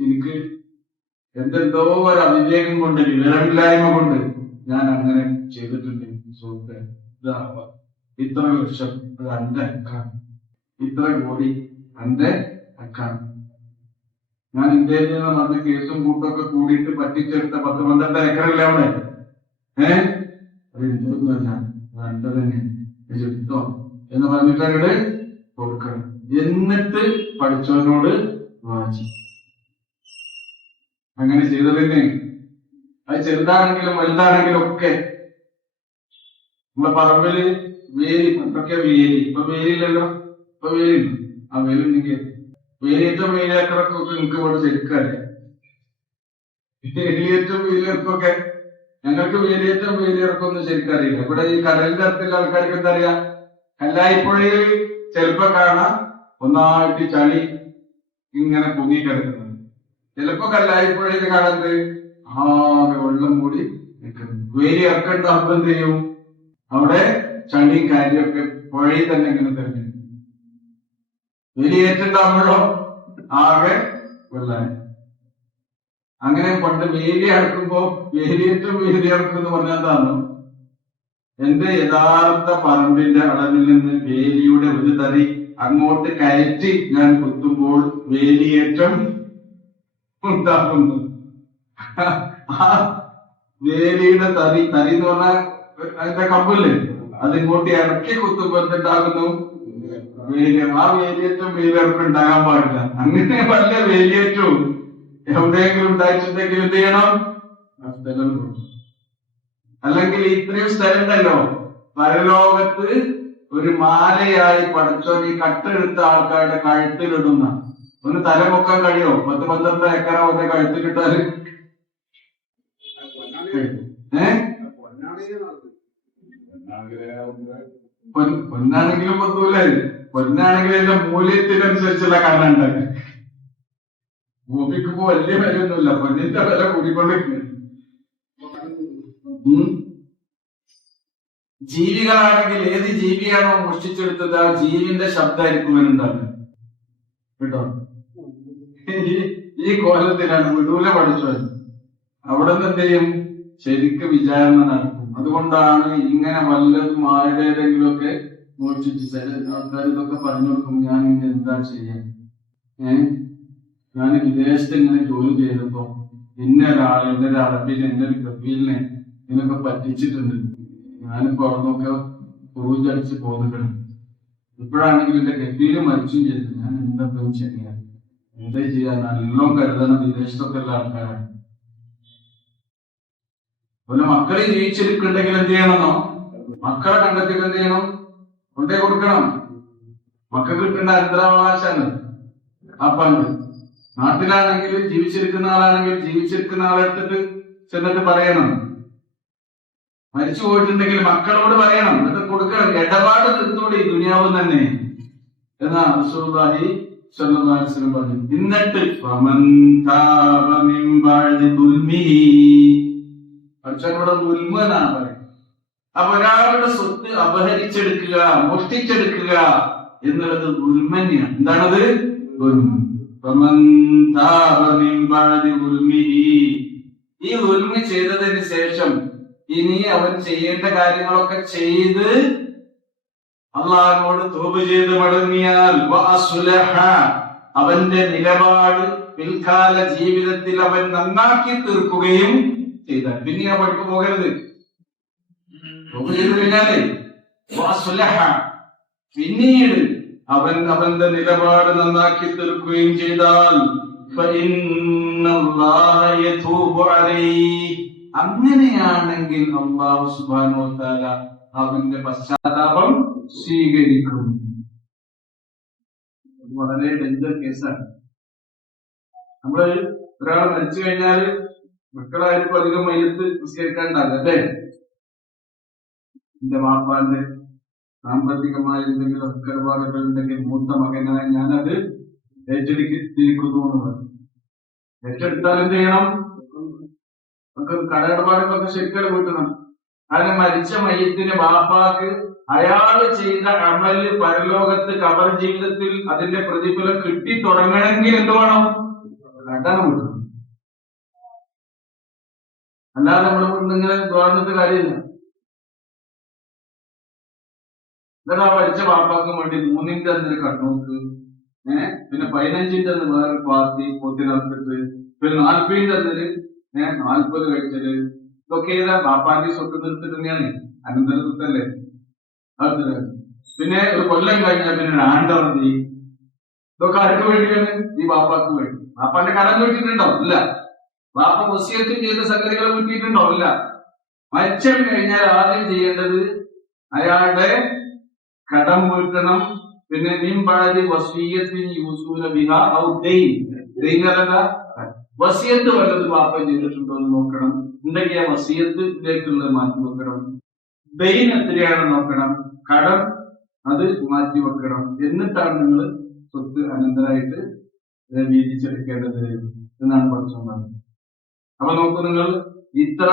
എനിക്ക് എന്തെന്തോ ഒരു അവിവേകം കൊണ്ട്, വിവരമില്ലായ്മ കൊണ്ട് ഞാൻ അങ്ങനെ ചെയ്തിട്ടുണ്ട്. സുഹൃത്തെ, ഇത്ര ലക്ഷം അത് എന്റെ ഹക്കാണ്, ഇത്ര കോടി എന്റെ ഹക്കാണ്. ഞാൻ ഇന്ത്യയിൽ നിന്ന് വന്ന കേസും കൂട്ടൊക്കെ കൂടിയിട്ട് പറ്റിച്ചെടുത്ത 10-12 ഏക്കറല്ലേ അവിടെ. അത് എന്തൊന്നുമല്ല, എന്റെ തന്നെ എടുത്തോ എന്ന് പറഞ്ഞിട്ട് അങ്ങോട്ട് കൊടുക്കണം. എന്നിട്ട് പഠിച്ചവനോട് വായിച്ചു. അങ്ങനെ ചെയ്തതന്നെ. അത് ചെറുതാണെങ്കിലും വലുതാണെങ്കിലും ഒക്കെ. നമ്മളെ പറമ്പില് വേലി, പണ്ടൊക്കെ വേലി, ഇപ്പൊ വേലിയില്ലല്ലോ. ഇപ്പൊ വേലില്ല. ആ വേലുണ്ടെങ്കിൽ വേലിയേറ്റം വേലിയേക്കറൊക്കെ നിങ്ങൾക്ക് ഇവിടെ ശരിക്കറിയാം. വേലിയേറ്റം വേലിയേർക്കൊക്കെ ഞങ്ങൾക്ക് വേലിയേറ്റം വേലിയേർക്കൊന്നും ശരിക്കറിയില്ല. ഇവിടെ ഈ കടലിന്റെ അടുത്തുള്ള ആൾക്കാർക്ക് എന്താ അറിയാം, കല്ലായിപ്പുഴയിൽ ചിലപ്പോ കാണാം ഒന്നായിട്ട് ചളി ഇങ്ങനെ പൊങ്ങിക്കിടക്കുന്നത്. ചിലപ്പോ കല്ലായിപ്പുഴയിൽ കാണുന്നത് ആകെ വെള്ളം മൂടി നിൽക്കുന്നത്. വേലി ഇറക്കുണ്ടാകുമ്പോ എന്ത് ചെയ്യും, അവിടെ ചളിയും കാര്യമൊക്കെ പുഴയിൽ തന്നെ ഇങ്ങനെ തന്നെ. വേലിയേറ്റുണ്ടാകുമ്പോഴോ ആകെ വെള്ളം. അങ്ങനെ പണ്ട് വേലി ഇറക്കുമ്പോ വേലിയേറ്റം വേലി ഇറക്കും എന്ന് പറഞ്ഞാൽ എന്താണ്, എന്റെ യഥാർത്ഥ പറമ്പിന്റെ അളവിൽ നിന്ന് വേലിയുടെ ഒരു തരി അങ്ങോട്ട് കയറ്റി ഞാൻ കുത്തുമ്പോൾ വേലിയേറ്റം ഉണ്ടാകുന്നു. ആ വേലിയുടെ തരി എന്ന് പറഞ്ഞാൽ അതിന്റെ കമ്പില്ലേ, അതിങ്ങോട്ട് ഇറക്കി കുത്തുമ്പോ എന്തുണ്ടാകുന്നു, ആ വേലിയേറ്റം വേലിയിറക്കം ഉണ്ടാകാൻ പാടില്ല. അങ്ങനെ വല്ല വേലിയേറ്റവും എവിടെയെങ്കിലും ഉണ്ടായിട്ടുണ്ടെങ്കിൽ എന്ത് ചെയ്യണം, ആ സ്ഥലം കൊടുക്കും. അല്ലെങ്കിൽ ഇത്രയും സ്ഥലം ഉണ്ടല്ലോ, പരലോകത്ത് ഒരു മാലയായി പഠിച്ചോ ഈ കട്ടെടുത്ത ആൾക്കാരുടെ കഴുത്തിലിടുന്ന ഒന്ന് തല പൊക്കാൻ കഴിയോ? 10-12 ഏക്കറ ഒക്കെ കഴുത്തിലിട്ടാല് പൊന്നാണെങ്കിലും പൊത്തൂലേ, പൊന്നാണെങ്കിൽ അതിന്റെ മൂല്യത്തിനനുസരിച്ചുള്ള കണ്ണുണ്ടാക്കി. ഭൂമിക്കുമ്പോ വലിയ വിലയൊന്നുമില്ല, പൊന്നിന്റെ വില കൂടിക്കൊണ്ടിരിക്കുന്നു. ജീവികളാണെങ്കിൽ ഏത് ജീവിയാണോ മോഷ്ടിച്ചെടുത്തത് ആ ജീവിന്റെ ശബ്ദമായിരിക്കും ഉണ്ടാക്കുക കേട്ടോ. ഈ കോലത്തിലാണ് വിടൂല പഠിച്ചത്. അവിടെ നിന്ന് എന്ത് ചെയ്യും, ശരിക്കും വിചാരണ നടക്കും. അതുകൊണ്ടാണ് ഇങ്ങനെ വല്ലതും ആരുടേതെങ്കിലും ഒക്കെ മോഷ്ടിച്ച് ആൾക്കാർ ഇതൊക്കെ പറഞ്ഞു കൊടുക്കും, ഞാൻ ഇങ്ങനെ എന്താ ചെയ്യാൻ, ഞാൻ വിദേശത്ത് ഇങ്ങനെ ജോലി ചെയ്തപ്പോ എന്റെ ഒരു അറബിനെ എന്റെ ഒരു കബീലിനെ ഇതിനൊക്കെ പറ്റിച്ചിട്ടുണ്ട്, ഞാനിപ്പോ അവിടെ നിന്നൊക്കെ പൂജടിച്ച് പോന്നിട്ടുണ്ട്. ഇപ്പോഴാണെങ്കിൽ എന്റെ കബീല് മരിച്ചും ചെയ്തു, ഞാൻ എന്താ ചെയ്യാൻ, എന്താ ചെയ്യാൻ, നല്ലോണം കരുതണം. വിദേശത്തൊക്കെ ഉള്ള ആൾക്കാരാണ്. അതുപോലെ മക്കളെ ജീവിച്ചെടുക്കുന്നുണ്ടെങ്കിൽ എന്ത് ചെയ്യണമെന്നോ, മക്കളെ കണ്ടെത്തിയിട്ട് എന്ത് ചെയ്യണം, കൊണ്ടേ കൊടുക്കണം. മക്കൾക്ക് കിട്ടേണ്ട അനന്തരാവകാശാണ് ആ പങ്ക്. നാട്ടിലാണെങ്കിൽ ജീവിച്ചിരിക്കുന്ന ആളാണെങ്കിൽ ജീവിച്ചിരിക്കുന്ന ആളെ എടുത്തിട്ട് ചെന്നിട്ട് പറയണം. മരിച്ചു പോയിട്ടുണ്ടെങ്കിൽ മക്കളോട് പറയണം, എന്നിട്ട് കൊടുക്കണം. ഇടപാട് തീർത്തുകൂടി ദുനിയാവ് തന്നെ എന്നാ റസൂലുള്ളാഹി സ്വല്ലല്ലാഹു അലൈഹി വസല്ലം പറഞ്ഞു. എന്നിട്ട് ഇവിടെ ദുൽമ എന്നാണ് പറയുന്നത്. അപ്പൊ ഒരാളുടെ സ്വത്ത് അപഹരിച്ചെടുക്കുക, മോഷ്ടിച്ചെടുക്കുക എന്നുള്ളത് ദുൽമന്നെയാണ്. എന്താണത്? ഈ ദുൽമ ചെയ്തതിന് ശേഷം ഇനി അവൻ ചെയ്യേണ്ട കാര്യങ്ങളൊക്കെ ചെയ്ത് അള്ളാഹിനോട് തൗബ ചെയ്ത് മടങ്ങിയാൽ അവന്റെ നിലപാട് പിൽക്കാല ജീവിതത്തിൽ അവൻ നന്നാക്കി തീർക്കുകയും ചെയ്താൽ പിന്നെ ആ പഠിപ്പ് പോകരുത്. തൗബ ചെയ്ത് കഴിഞ്ഞാലേ പിന്നീട് അവൻ അവന്റെ നിലപാട് നന്നാക്കി തീർക്കുകയും ചെയ്താൽ അങ്ങനെയാണെങ്കിൽ അല്ലാഹു സുബ്ഹാനഹു വ തആല അവന്റെ പശ്ചാത്താപം സ്വീകരിക്കും. വളരെ ഡേഞ്ചർ കേസാണ്. നമ്മള് ഒരാൾ മരിച്ചു കഴിഞ്ഞാല് മക്കളായിരിക്കും അധികം മയ്യത്ത് നിസ്കരിക്കാനുണ്ടാകും അല്ലേ. എന്റെ വാപ്പാന്റെ സാമ്പത്തികമായ എന്തെങ്കിലും അക്കരപാടുകൾ ഉണ്ടെങ്കിൽ മൂത്ത മകനായി ഞാനത് ഏറ്റെടുത്തിരിക്കുന്നു എന്ന് പറഞ്ഞു. ഏറ്റെടുത്താൽ എന്ത് ചെയ്യണം, നമുക്ക് കടയിടപാടുകളൊക്കെ ശരിക്കും കിട്ടണം. കാരണം മരിച്ച മയ്യത്തിന് വാപ്പാക്ക് അയാള് ചെയ്ത അമല് പരലോകത്ത് കബർ ജീവിതത്തിൽ അതിന്റെ പ്രതിഫലം കിട്ടി തുടങ്ങണമെങ്കിൽ എന്ത് വേണം, കടം കിട്ടണം. അല്ലാതെ നമ്മുടെ ഇങ്ങനെ തോന്നുന്നത് കാര്യമില്ല. എന്നിട്ട് ആ മരിച്ച വാപ്പാക്ക് വേണ്ടി 3ന്റെ അന്ന് കണ്ണൂക്ക്, പിന്നെ 15ന്റെ അന്ന് വേറെ പാർട്ടി പൊത്തിനടുത്തിട്ട്, പിന്നെ 40ന്റെ അന്നില് 40 കഴിച്ചത്, ഇതൊക്കെ ഏതാ വാപ്പാന്റെ സ്വത്ത് നിർത്തിട്ട് തന്നെയാണ്, അനന്തര സ്വത്തല്ലേ. പിന്നെ ഒരു കൊല്ലം കഴിഞ്ഞാൽ പിന്നെ ആണ്ടറന്തി, ഇതൊക്കെ ആർക്ക് വേണ്ടിയാണ്? ഈ വാപ്പാക്ക് വേണ്ടി. വാപ്പാന്റെ കടം വീട്ടിട്ടുണ്ടോ? ഇല്ല. വാപ്പ വസിയത്ത് ചെയ്ത സംഗതികൾ വീട്ടിട്ടുണ്ടോ? ഇല്ല. മരിച്ചു കഴിഞ്ഞാൽ ആദ്യം ചെയ്യേണ്ടത് അയാളുടെ കടം വീട്ടണം. പിന്നെ മീൻപാടി വസീയത്തിന് യൂസൂല ബിഹ ഔ ദൈൻ. ദൈൻ അല്ല, വസിയത്ത് വല്ലത് പാപ്പ ചെയ്തിട്ടുണ്ടോ എന്ന് നോക്കണം. ഉണ്ടെങ്കിൽ ആ വസിയത്തിലേക്കുള്ളത് മാറ്റി വെക്കണം. ദൈൻ എത്രയാണ് നോക്കണം, കടം അത് മാറ്റി വെക്കണം. എന്നിട്ടാണ് നിങ്ങൾ സ്വത്ത് അനന്തരായിട്ട് വീതിച്ചെടുക്കേണ്ടത് എന്നാണ് പഠിച്ചത്. അപ്പൊ നോക്കൂ, നിങ്ങൾ ഇത്ര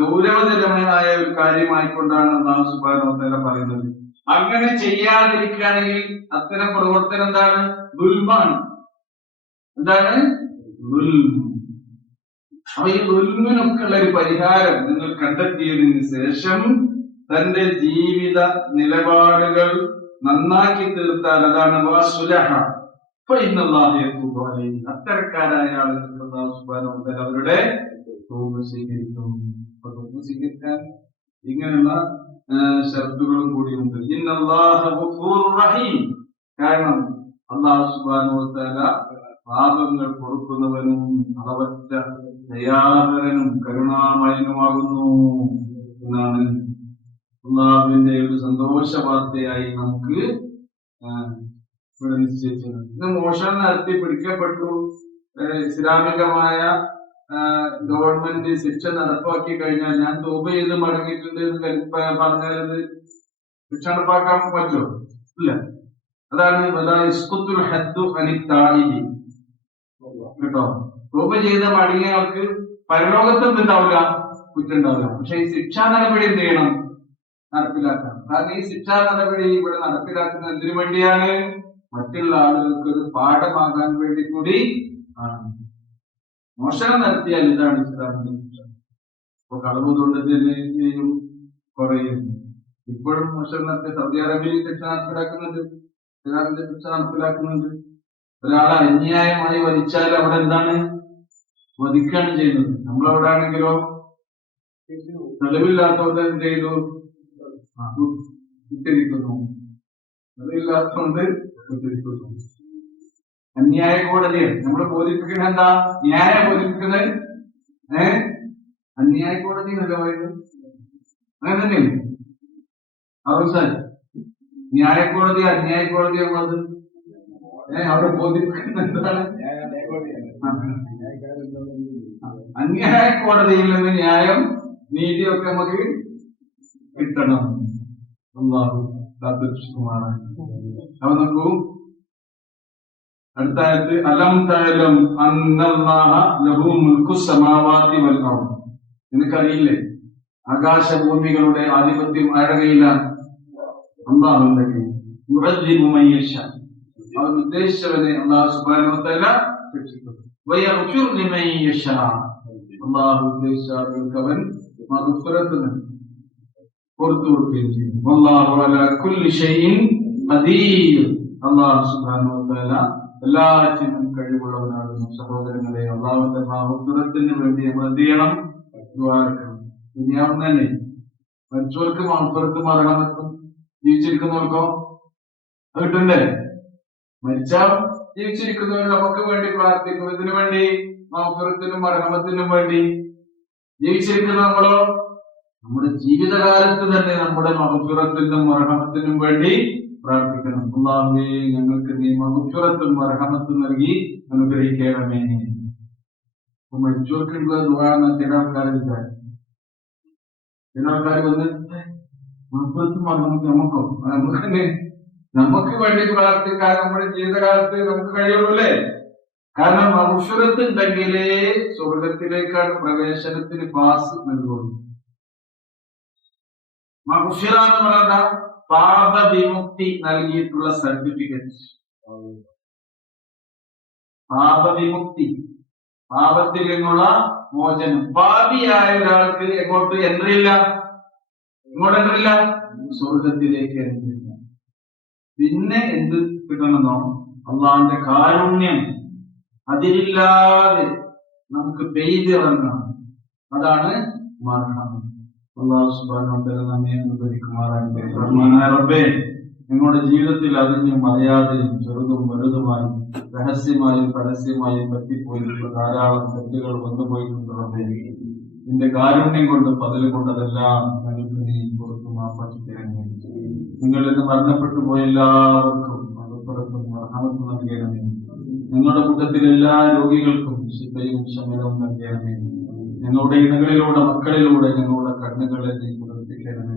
ഗൗരവതരമായ ഒരു കാര്യമായിക്കൊണ്ടാണ് അല്ലാഹു സുബ്ഹാനഹു വ തആല പറയുന്നത്. അങ്ങനെ ചെയ്യാതിരിക്കുകയാണെങ്കിൽ അത്തരം പ്രവർത്തനം എന്താണ്? ദുൽമാണ്. എന്താണ്? അപ്പൊ ഈ ദുൽമിനൊക്കെ ഉള്ള ഒരു പരിഹാരം നിങ്ങൾ കണ്ടെത്തിയതിനു ശേഷം തന്റെ ജീവിത നിലപാടുകൾ നന്നാക്കി തീർത്താൽ അതാണ് വാസുലഹ. അത്തരക്കാരായ ആളുകൾക്ക് അല്ലാഹു സുബ്ഹാനഹു വ തആല അവരുടെ തൗബ സ്വീകരിക്കും. സ്വീകരിക്കാൻ ഇങ്ങനെയുള്ള ഷർത്തുകളും കൂടിയുണ്ട്. ഇന്നല്ലാഹ ഗഫൂറുർ റഹീം. കാരണം അല്ലാഹു സുബ്ഹാനഹു വ തആല പാപങ്ങൾ പൊറുക്കുന്നവനും അളവറ്റ ദയാപരനും കരുണാമയനുമാകുന്നു എന്നാണ് അല്ലാഹുവിന്റെ ഒരു സന്തോഷ വാർത്തയായി നമുക്ക് ഇവിടെ നിശ്ചയിച്ചത്. ഇന്ന് മോഷണം നടത്തി പിടിക്കപ്പെട്ടു, ഇസ്ലാമികമായ ഗവൺമെന്റ് ശിക്ഷ നടപ്പാക്കി കഴിഞ്ഞാൽ ഞാൻ തൗബ ചെയ്ത് മടങ്ങിയിട്ടുണ്ട് എന്ന് പറഞ്ഞാൽ ശിക്ഷ നടപ്പാക്കാൻ പറ്റുമോ? ഇല്ല. അതാണ് കേട്ടോ. തൗബ ചെയ്ത് മടങ്ങിയ ആൾക്ക് പരലോകത്തൊന്നും ഉണ്ടാവില്ല, കുറ്റം ഉണ്ടാവില്ല. പക്ഷെ ഈ ശിക്ഷാ നടപടി എന്ത് ചെയ്യണം? നടപ്പിലാക്കണം. കാരണം ഈ ശിക്ഷാ നടപടി ഇവിടെ നടപ്പിലാക്കുന്നത് എന്തിനു വേണ്ടിയാണ്? മറ്റുള്ള ആളുകൾക്ക് ഒരു പാഠമാകാൻ വേണ്ടി കൂടി ആണ്. മോഷണം നടത്തിയാൽ ഇതാണ് ഇസ്ലാമിന്റെ ശിക്ഷ. ഇപ്പൊ കളവ് തൊണ്ടത്തിനും കുറയും. ഇപ്പോഴും മോഷണം നടത്തിയ സൗദി അറേബ്യയിൽ ശിക്ഷ നടപ്പിലാക്കുന്നുണ്ട്, ഇസ്ലാമിന്റെ ശിക്ഷ നടപ്പിലാക്കുന്നുണ്ട്. ഒരാളെ അന്യായമായി വധിച്ചാൽ അവിടെ എന്താണ്? വധിക്കുകയാണ് ചെയ്യുന്നത്. നമ്മളവിടെ ആണെങ്കിലോ തെളിവില്ലാത്തതുകൊണ്ട് എന്ത് ചെയ്തു? വിട്ടിരിക്കുന്നു. തെളിവില്ലാത്തതുകൊണ്ട് വിട്ടിരിക്കുന്നു. അന്യായ കോടതിയാണ് നമ്മൾ ബോധിപ്പിക്കുന്നത്. എന്താ ന്യായം ബോധിപ്പിക്കുന്നത്? അന്യായ കോടതി എന്നല്ല പറയുന്നത്. അങ്ങനെ തന്നെയാണ് അവസാനം ന്യായക്കോടതി അന്യായ കോടതി നമ്മളത് അവിടെ ബോധിപ്പിക്കുന്നത് എന്താണ്? അന്യായ കോടതിയിൽ നിന്ന് ന്യായം നീതിയൊക്കെ നമുക്ക് കിട്ടണം. അല്ലാഹു കാത്തുരക്ഷിക്കുമാറാണ്. അപ്പൊ നോക്കൂ, അടുത്ത ആയത്ത് അലം തഅലം അന്നല്ലാഹ ലഹു മുൽക്കു സമാവാതി വൽ അർദ്. നിനക്കറിയില്ലേ ആകാശഭൂമികളുടെ ആധിപത്യം ആരുടെ കയ്യിലാണ്? അല്ലാഹുവിന്റെ കയ്യിൽ. യുഅദ്ദിബു മൻ യശാ, അവൻ ഉദ്ദേശിച്ചവനെ അല്ലാഹു സുബ്ഹാനഹു വ തആല ശിക്ഷിക്കുന്നു. വയഗ്ഫിറു ലിമൻ യശാ, അല്ലാഹു ഉദ്ദേശിച്ച ആളുകൾക്ക് അവൻ മഗ്ഫിറത്ത് പുറത്തു കൊടുക്കുകയും ചെയ്യും. വല്ലാഹു അലാ കുല്ലി ഷൈഇൻ ഖദീർ, അല്ലാഹു സുബ്ഹാനഹു വ തആല എല്ലാറ്റിനും കഴിവുള്ളവനാകുന്നു. സഹോദരങ്ങളെ, അല്ലാഹുവിന്റെ മഗ്ഫിറത്തിന് വേണ്ടി നമ്മൾ എന്ത് ചെയ്യണം? ദുആ ചെയ്യണം. ദുനിയാവിൽ തന്നെ മരിച്ചവർക്ക് മഗ്ഫിറത്ത് മറഹമത്തും ജീവിച്ചിരിക്കുന്നവർക്കോ അത് കിട്ടണ്ടേ? മരിച്ചാൽ ജീവിച്ചിരിക്കുന്നവർ നമുക്ക് വേണ്ടി പ്രാർത്ഥിക്കും. ഇതിനു വേണ്ടി മഗ്ഫിറത്തിനും മർഹമത്തിനും വേണ്ടി. ജീവിച്ചിരിക്കുന്ന നമ്മളോ നമ്മുടെ ജീവിതകാലത്ത് തന്നെ നമ്മുടെ മഗ്ഫിറത്തിനും മർഹമത്തിനും വേണ്ടി പ്രാർത്ഥിക്കണം. അല്ലാഹുവേ, ഞങ്ങൾക്ക് നീ മഗ്ഫിറത്തും മർഹമത്തും നൽകി അനുഗ്രഹിക്കണമേ. മരിച്ചവർക്കുള്ള ദുആ ചില ആൾക്കാരില്ല. ചില ആൾക്കാർ വന്ന് മഗ്ഫിറത്തും മർഹമത്തും നമുക്ക് വേണ്ടി പ്രാർത്ഥിക്കാൻ നമ്മുടെ ജീവിതകാലത്ത് നമുക്ക് കഴിയുള്ളൂ അല്ലേ? കാരണം മഗ്ഫിറത്ത് ഉണ്ടെങ്കിലേ സ്വർഗത്തിലേക്കാണ് പ്രവേശനത്തിന് പാസ് നൽകുള്ളൂ. മഗ്ഫിറ എന്ന് പറയുന്ന പാപവിമുക്തി നൽകിയിട്ടുള്ള സർട്ടിഫിക്കറ്റ്. പാപവിമുക്തി, പാപത്തിൽ നിന്നുള്ള മോചനം. പാപിയായ ഒരാൾക്ക് എങ്ങോട്ട് എൻട്രി ഇല്ല. ഇങ്ങോട്ട് എൻട്രി ഇല്ല, സ്വർഗത്തിലേക്ക് എൻട്രി ഇല്ല. പിന്നെ എന്ത് കിട്ടണമെന്നോ? അള്ളാഹുവിന്റെ കാരുണ്യം അതിരില്ലാതെ നമുക്ക് പെയ്തിറങ്ങണം. അതാണ് മർഹമത്ത്. അല്ലാഹു സുബ്ഹാനഹു വ തആല നമ്മെ അനുഗ്രഹിക്കുമാറാകട്ടെ. റഹ്മാനായ റബ്ബേ, ഞങ്ങളുടെ ജീവിതത്തിൽ അറിഞ്ഞും അറിയാതെയും ചെറുതും വലുതുമായും രഹസ്യമായും പരസ്യമായും പറ്റിപ്പോയിട്ടുള്ള ധാരാളം തെറ്റുകൾ വന്നുപോയിട്ടുണ്ട് റബ്ബേ. നിന്റെ കാരുണ്യം കൊണ്ട് പതിൽ കൊണ്ട് അതെല്ലാം ഞങ്ങൾക്ക് നീ പുറത്തു മാപ്പാക്കി തരണമേ. നിങ്ങളിൽ നിന്ന് മരണപ്പെട്ടു പോയ എല്ലാവർക്കും മകഫിറത്തും റഹ്മത്തും നൽകണമേ. ഞങ്ങളുടെ കൂട്ടത്തിൽ എല്ലാ രോഗികൾക്കും ശിഫയും ശമനവും നൽകണമേ. ഞങ്ങളുടെ ഇണകളിലൂടെ മക്കളിലൂടെ ഞങ്ങളുടെ കണ്ണുകളെ നീ കുളിർപ്പിക്കണമേ.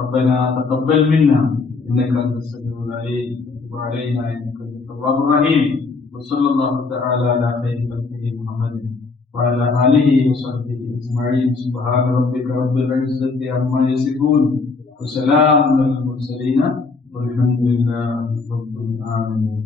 ربنا تقبل منا انك انت السميع العليم وتب علينا انك انت التواب الرحيم وصلى الله تعالى على خير خلقه محمد وعلى اله وصحبه اجمعين. سبحان ربك رب العزه عما يصفون وسلام على المرسلين والحمد لله رب العالمين.